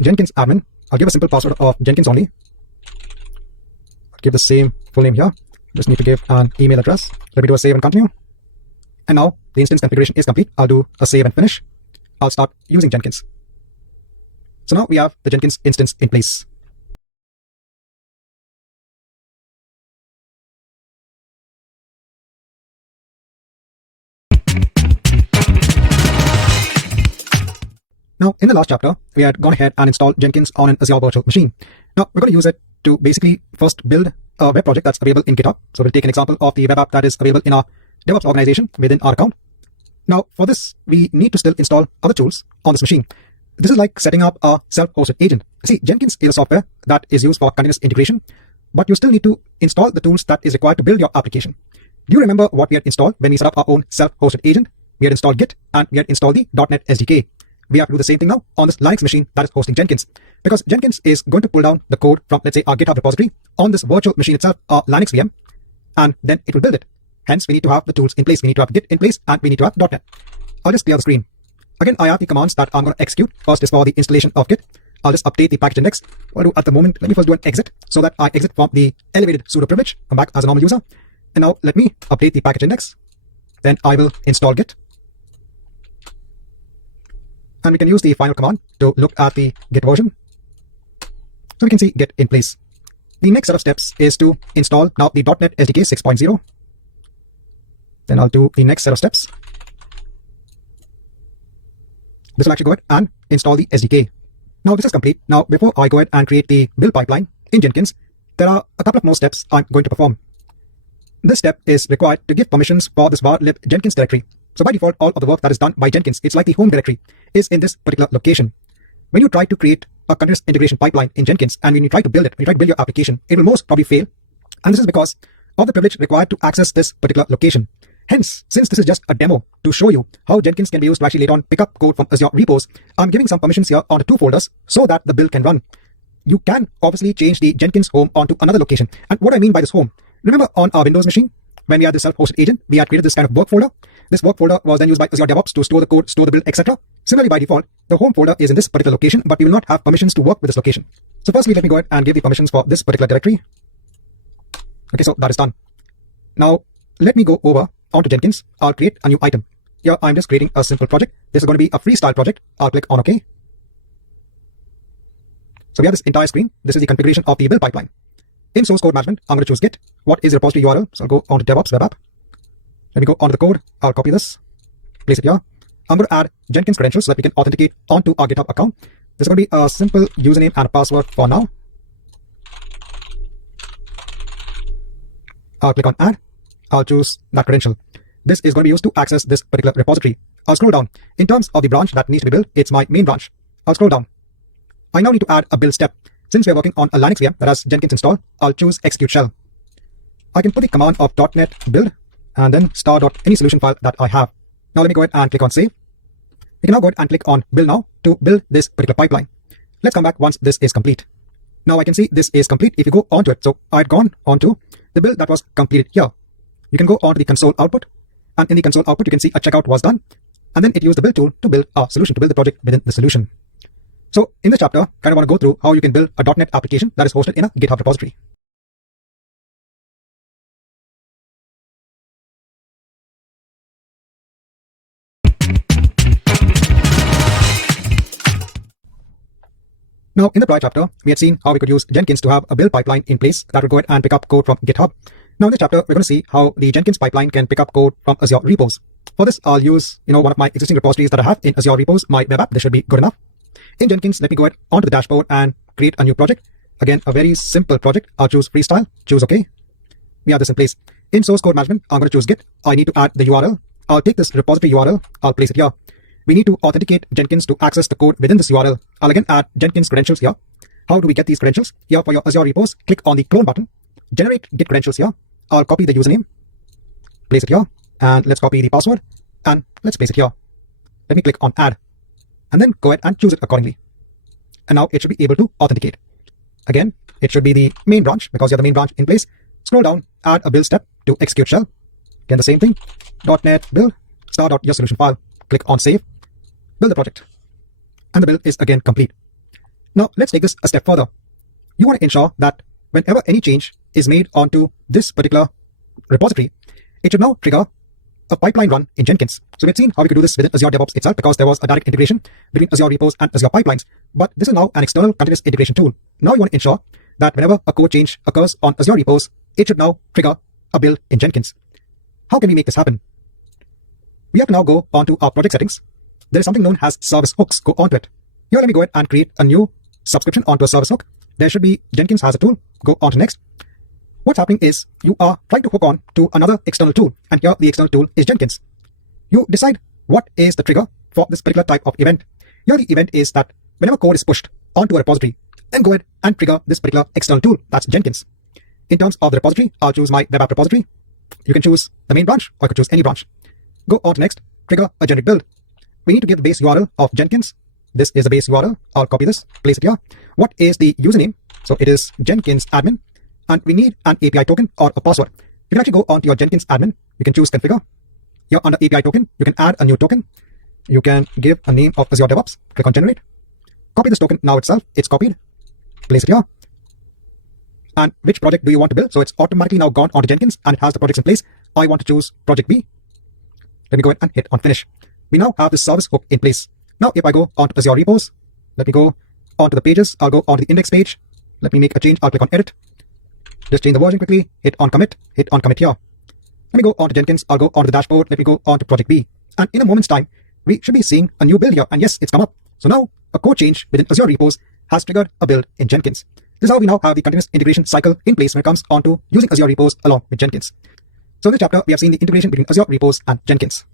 Jenkins admin. I'll give a simple password of Jenkins only. I'll give the same full name here. Just need to give an email address. Let me do a save and continue. And now the instance configuration is complete. I'll do a save and finish. I'll start using Jenkins. So now we have the Jenkins instance in place. Now, in the last chapter, we had gone ahead and installed Jenkins on an Azure virtual machine. Now, we're going to use it to basically first build a web project that's available in GitHub. So we'll take an example of the web app that is available in our DevOps organization within our account. Now, for this, we need to still install other tools on this machine. This is like setting up a self-hosted agent. See, Jenkins is a software that is used for continuous integration, but you still need to install the tools that is required to build your application. Do you remember what we had installed when we set up our own self-hosted agent? We had installed Git and we had installed the .NET SDK. we have to do the same thing now on this Linux machine that is hosting Jenkins, because Jenkins is going to pull down the code from, let's say, our GitHub repository on this virtual machine itself, our Linux VM, and then it will build it. Hence, we need to have the tools in place. We need to have Git in place, and we need to have .NET. I'll just clear the screen. Again, I have the commands that I'm going to execute. First is for the installation of Git. I'll just update the package index. What I'll do at the moment, let me first do an exit so that I exit from the elevated sudo privilege, come back as a normal user. And now let me update the package index. Then I will install Git. And we can use the final command to look at the Git version. So we can see Git in place. The next set of steps is to install now the .NET SDK 6.0. Then I'll do the next set of steps. This will actually go ahead and install the SDK. Now this is complete. Now before I go ahead and create the build pipeline in Jenkins, there are a couple of more steps I'm going to perform. This step is required to give permissions for this var lib Jenkins directory. So by default, all of the work that is done by Jenkins, it's like the home directory, is in this particular location. When you try to create a continuous integration pipeline in Jenkins, and when you try to build it, when you try to build your application, it will most probably fail. And this is because of the privilege required to access this particular location. Hence, since this is just a demo to show you how Jenkins can be used to actually later on pick up code from Azure repos, I'm giving some permissions here on the two folders so that the build can run. You can obviously change the Jenkins home onto another location. And what I mean by this home, remember on our Windows machine, when we had the self-hosted agent, we had created this kind of work folder. This work folder was then used by Azure DevOps to store the code, store the build, etc. Similarly, by default, the home folder is in this particular location, but we will not have permissions to work with this location. So firstly, let me go ahead and give the permissions for this particular directory. Okay, so that is done. Now, let me go over onto Jenkins. I'll create a new item. Here, I'm just creating a simple project. This is going to be a freestyle project. I'll click on OK. So we have this entire screen. This is the configuration of the build pipeline. In source code management, I'm going to choose Git. What is the repository URL? So I'll go on to DevOps web app. Let me go onto the code. I'll copy this, place it here. I'm going to add Jenkins credentials so that we can authenticate onto our GitHub account. This is going to be a simple username and a password for now. I'll click on add. I'll choose that credential. This is going to be used to access this particular repository. I'll scroll down. In terms of the branch that needs to be built, it's my main branch. I'll scroll down. I now need to add a build step. Since we're working on a Linux VM that has Jenkins installed, I'll choose execute shell. I can put the command of .NET build and then star.any solution file that I have. Now let me go ahead and click on save. We can now go ahead and click on build now to build this particular pipeline. Let's come back once this is complete. Now I can see this is complete if you go onto it. So I'd gone onto the build that was completed here. You can go onto the console output, and in the console output you can see a checkout was done, and then it used the build tool to build a solution, to build the project within the solution. So in this chapter, kind of want to go through how you can build a .NET application that is hosted in a GitHub repository. Now, in the prior chapter, we had seen how we could use Jenkins to have a build pipeline in place that would go ahead and pick up code from GitHub. Now, in this chapter, we're going to see how the Jenkins pipeline can pick up code from Azure repos. For this, I'll use one of my existing repositories that I have in Azure repos, my web app. This should be good enough. In Jenkins, let me go ahead onto the dashboard and create a new project. Again, a very simple project. I'll choose freestyle, choose OK. We have this in place. In source code management, I'm going to choose Git. I need to add the URL. I'll take this repository URL. I'll place it here. We need to authenticate Jenkins to access the code within this URL. I'll again add Jenkins credentials here. How do we get these credentials? Here for your Azure repos, click on the clone button. Generate Git credentials here. I'll copy the username, place it here, and let's copy the password, and let's place it here. Let me click on add, and then go ahead and choose it accordingly. And now it should be able to authenticate. Again, it should be the main branch because you have the main branch in place. Scroll down, add a build step to execute shell. Again, the same thing. .NET build, star.your solution file. Click on save, build the project. And the build is again complete. Now, let's take this a step further. You want to ensure that whenever any change is made onto this particular repository, it should now trigger a pipeline run in Jenkins. So we've seen how we could do this within Azure DevOps itself because there was a direct integration between Azure repos and Azure pipelines. But this is now an external continuous integration tool. Now you want to ensure that whenever a code change occurs on Azure repos, it should now trigger a build in Jenkins. How can we make this happen? We have to now go onto our project settings. There is something known as service hooks. Go onto it. Here, let me go ahead and create a new subscription onto a service hook. There should be Jenkins has a tool. Go on to next. What's happening is you are trying to hook on to another external tool, and here the external tool is Jenkins. You decide what is the trigger for this particular type of event. Here the event is that whenever code is pushed onto a repository, then go ahead and trigger this particular external tool, that's Jenkins. In terms of the repository, I'll choose my web app repository. You can choose the main branch or you could choose any branch. Go on to next, trigger a generic build. we need to give the base URL of Jenkins. This is the base URL. I'll copy this, place it here. What is the username? So it is Jenkins admin, and we need an API token or a password. You can actually go onto your Jenkins admin. You can choose configure. Here under API token, you can add a new token. You can give a name of Azure DevOps. Click on generate. Copy this token now itself. It's copied. Place it here. And which project do you want to build? So it's automatically now gone onto Jenkins and it has the projects in place. I want to choose project B. Let me go ahead and hit on finish. We now have the service hook in place. Now if I go onto Azure repos, let me go onto the pages. I'll go onto the index page. Let me make a change. I'll click on edit. Just change the version quickly. Hit on commit here. Let me go onto Jenkins. I'll go onto the dashboard. Let me go onto project B. And in a moment's time, we should be seeing a new build here. And yes, it's come up. So now a code change within Azure repos has triggered a build in Jenkins. This is how we now have the continuous integration cycle in place when it comes onto using Azure repos along with Jenkins. So in this chapter, we have seen the integration between Azure repos and Jenkins.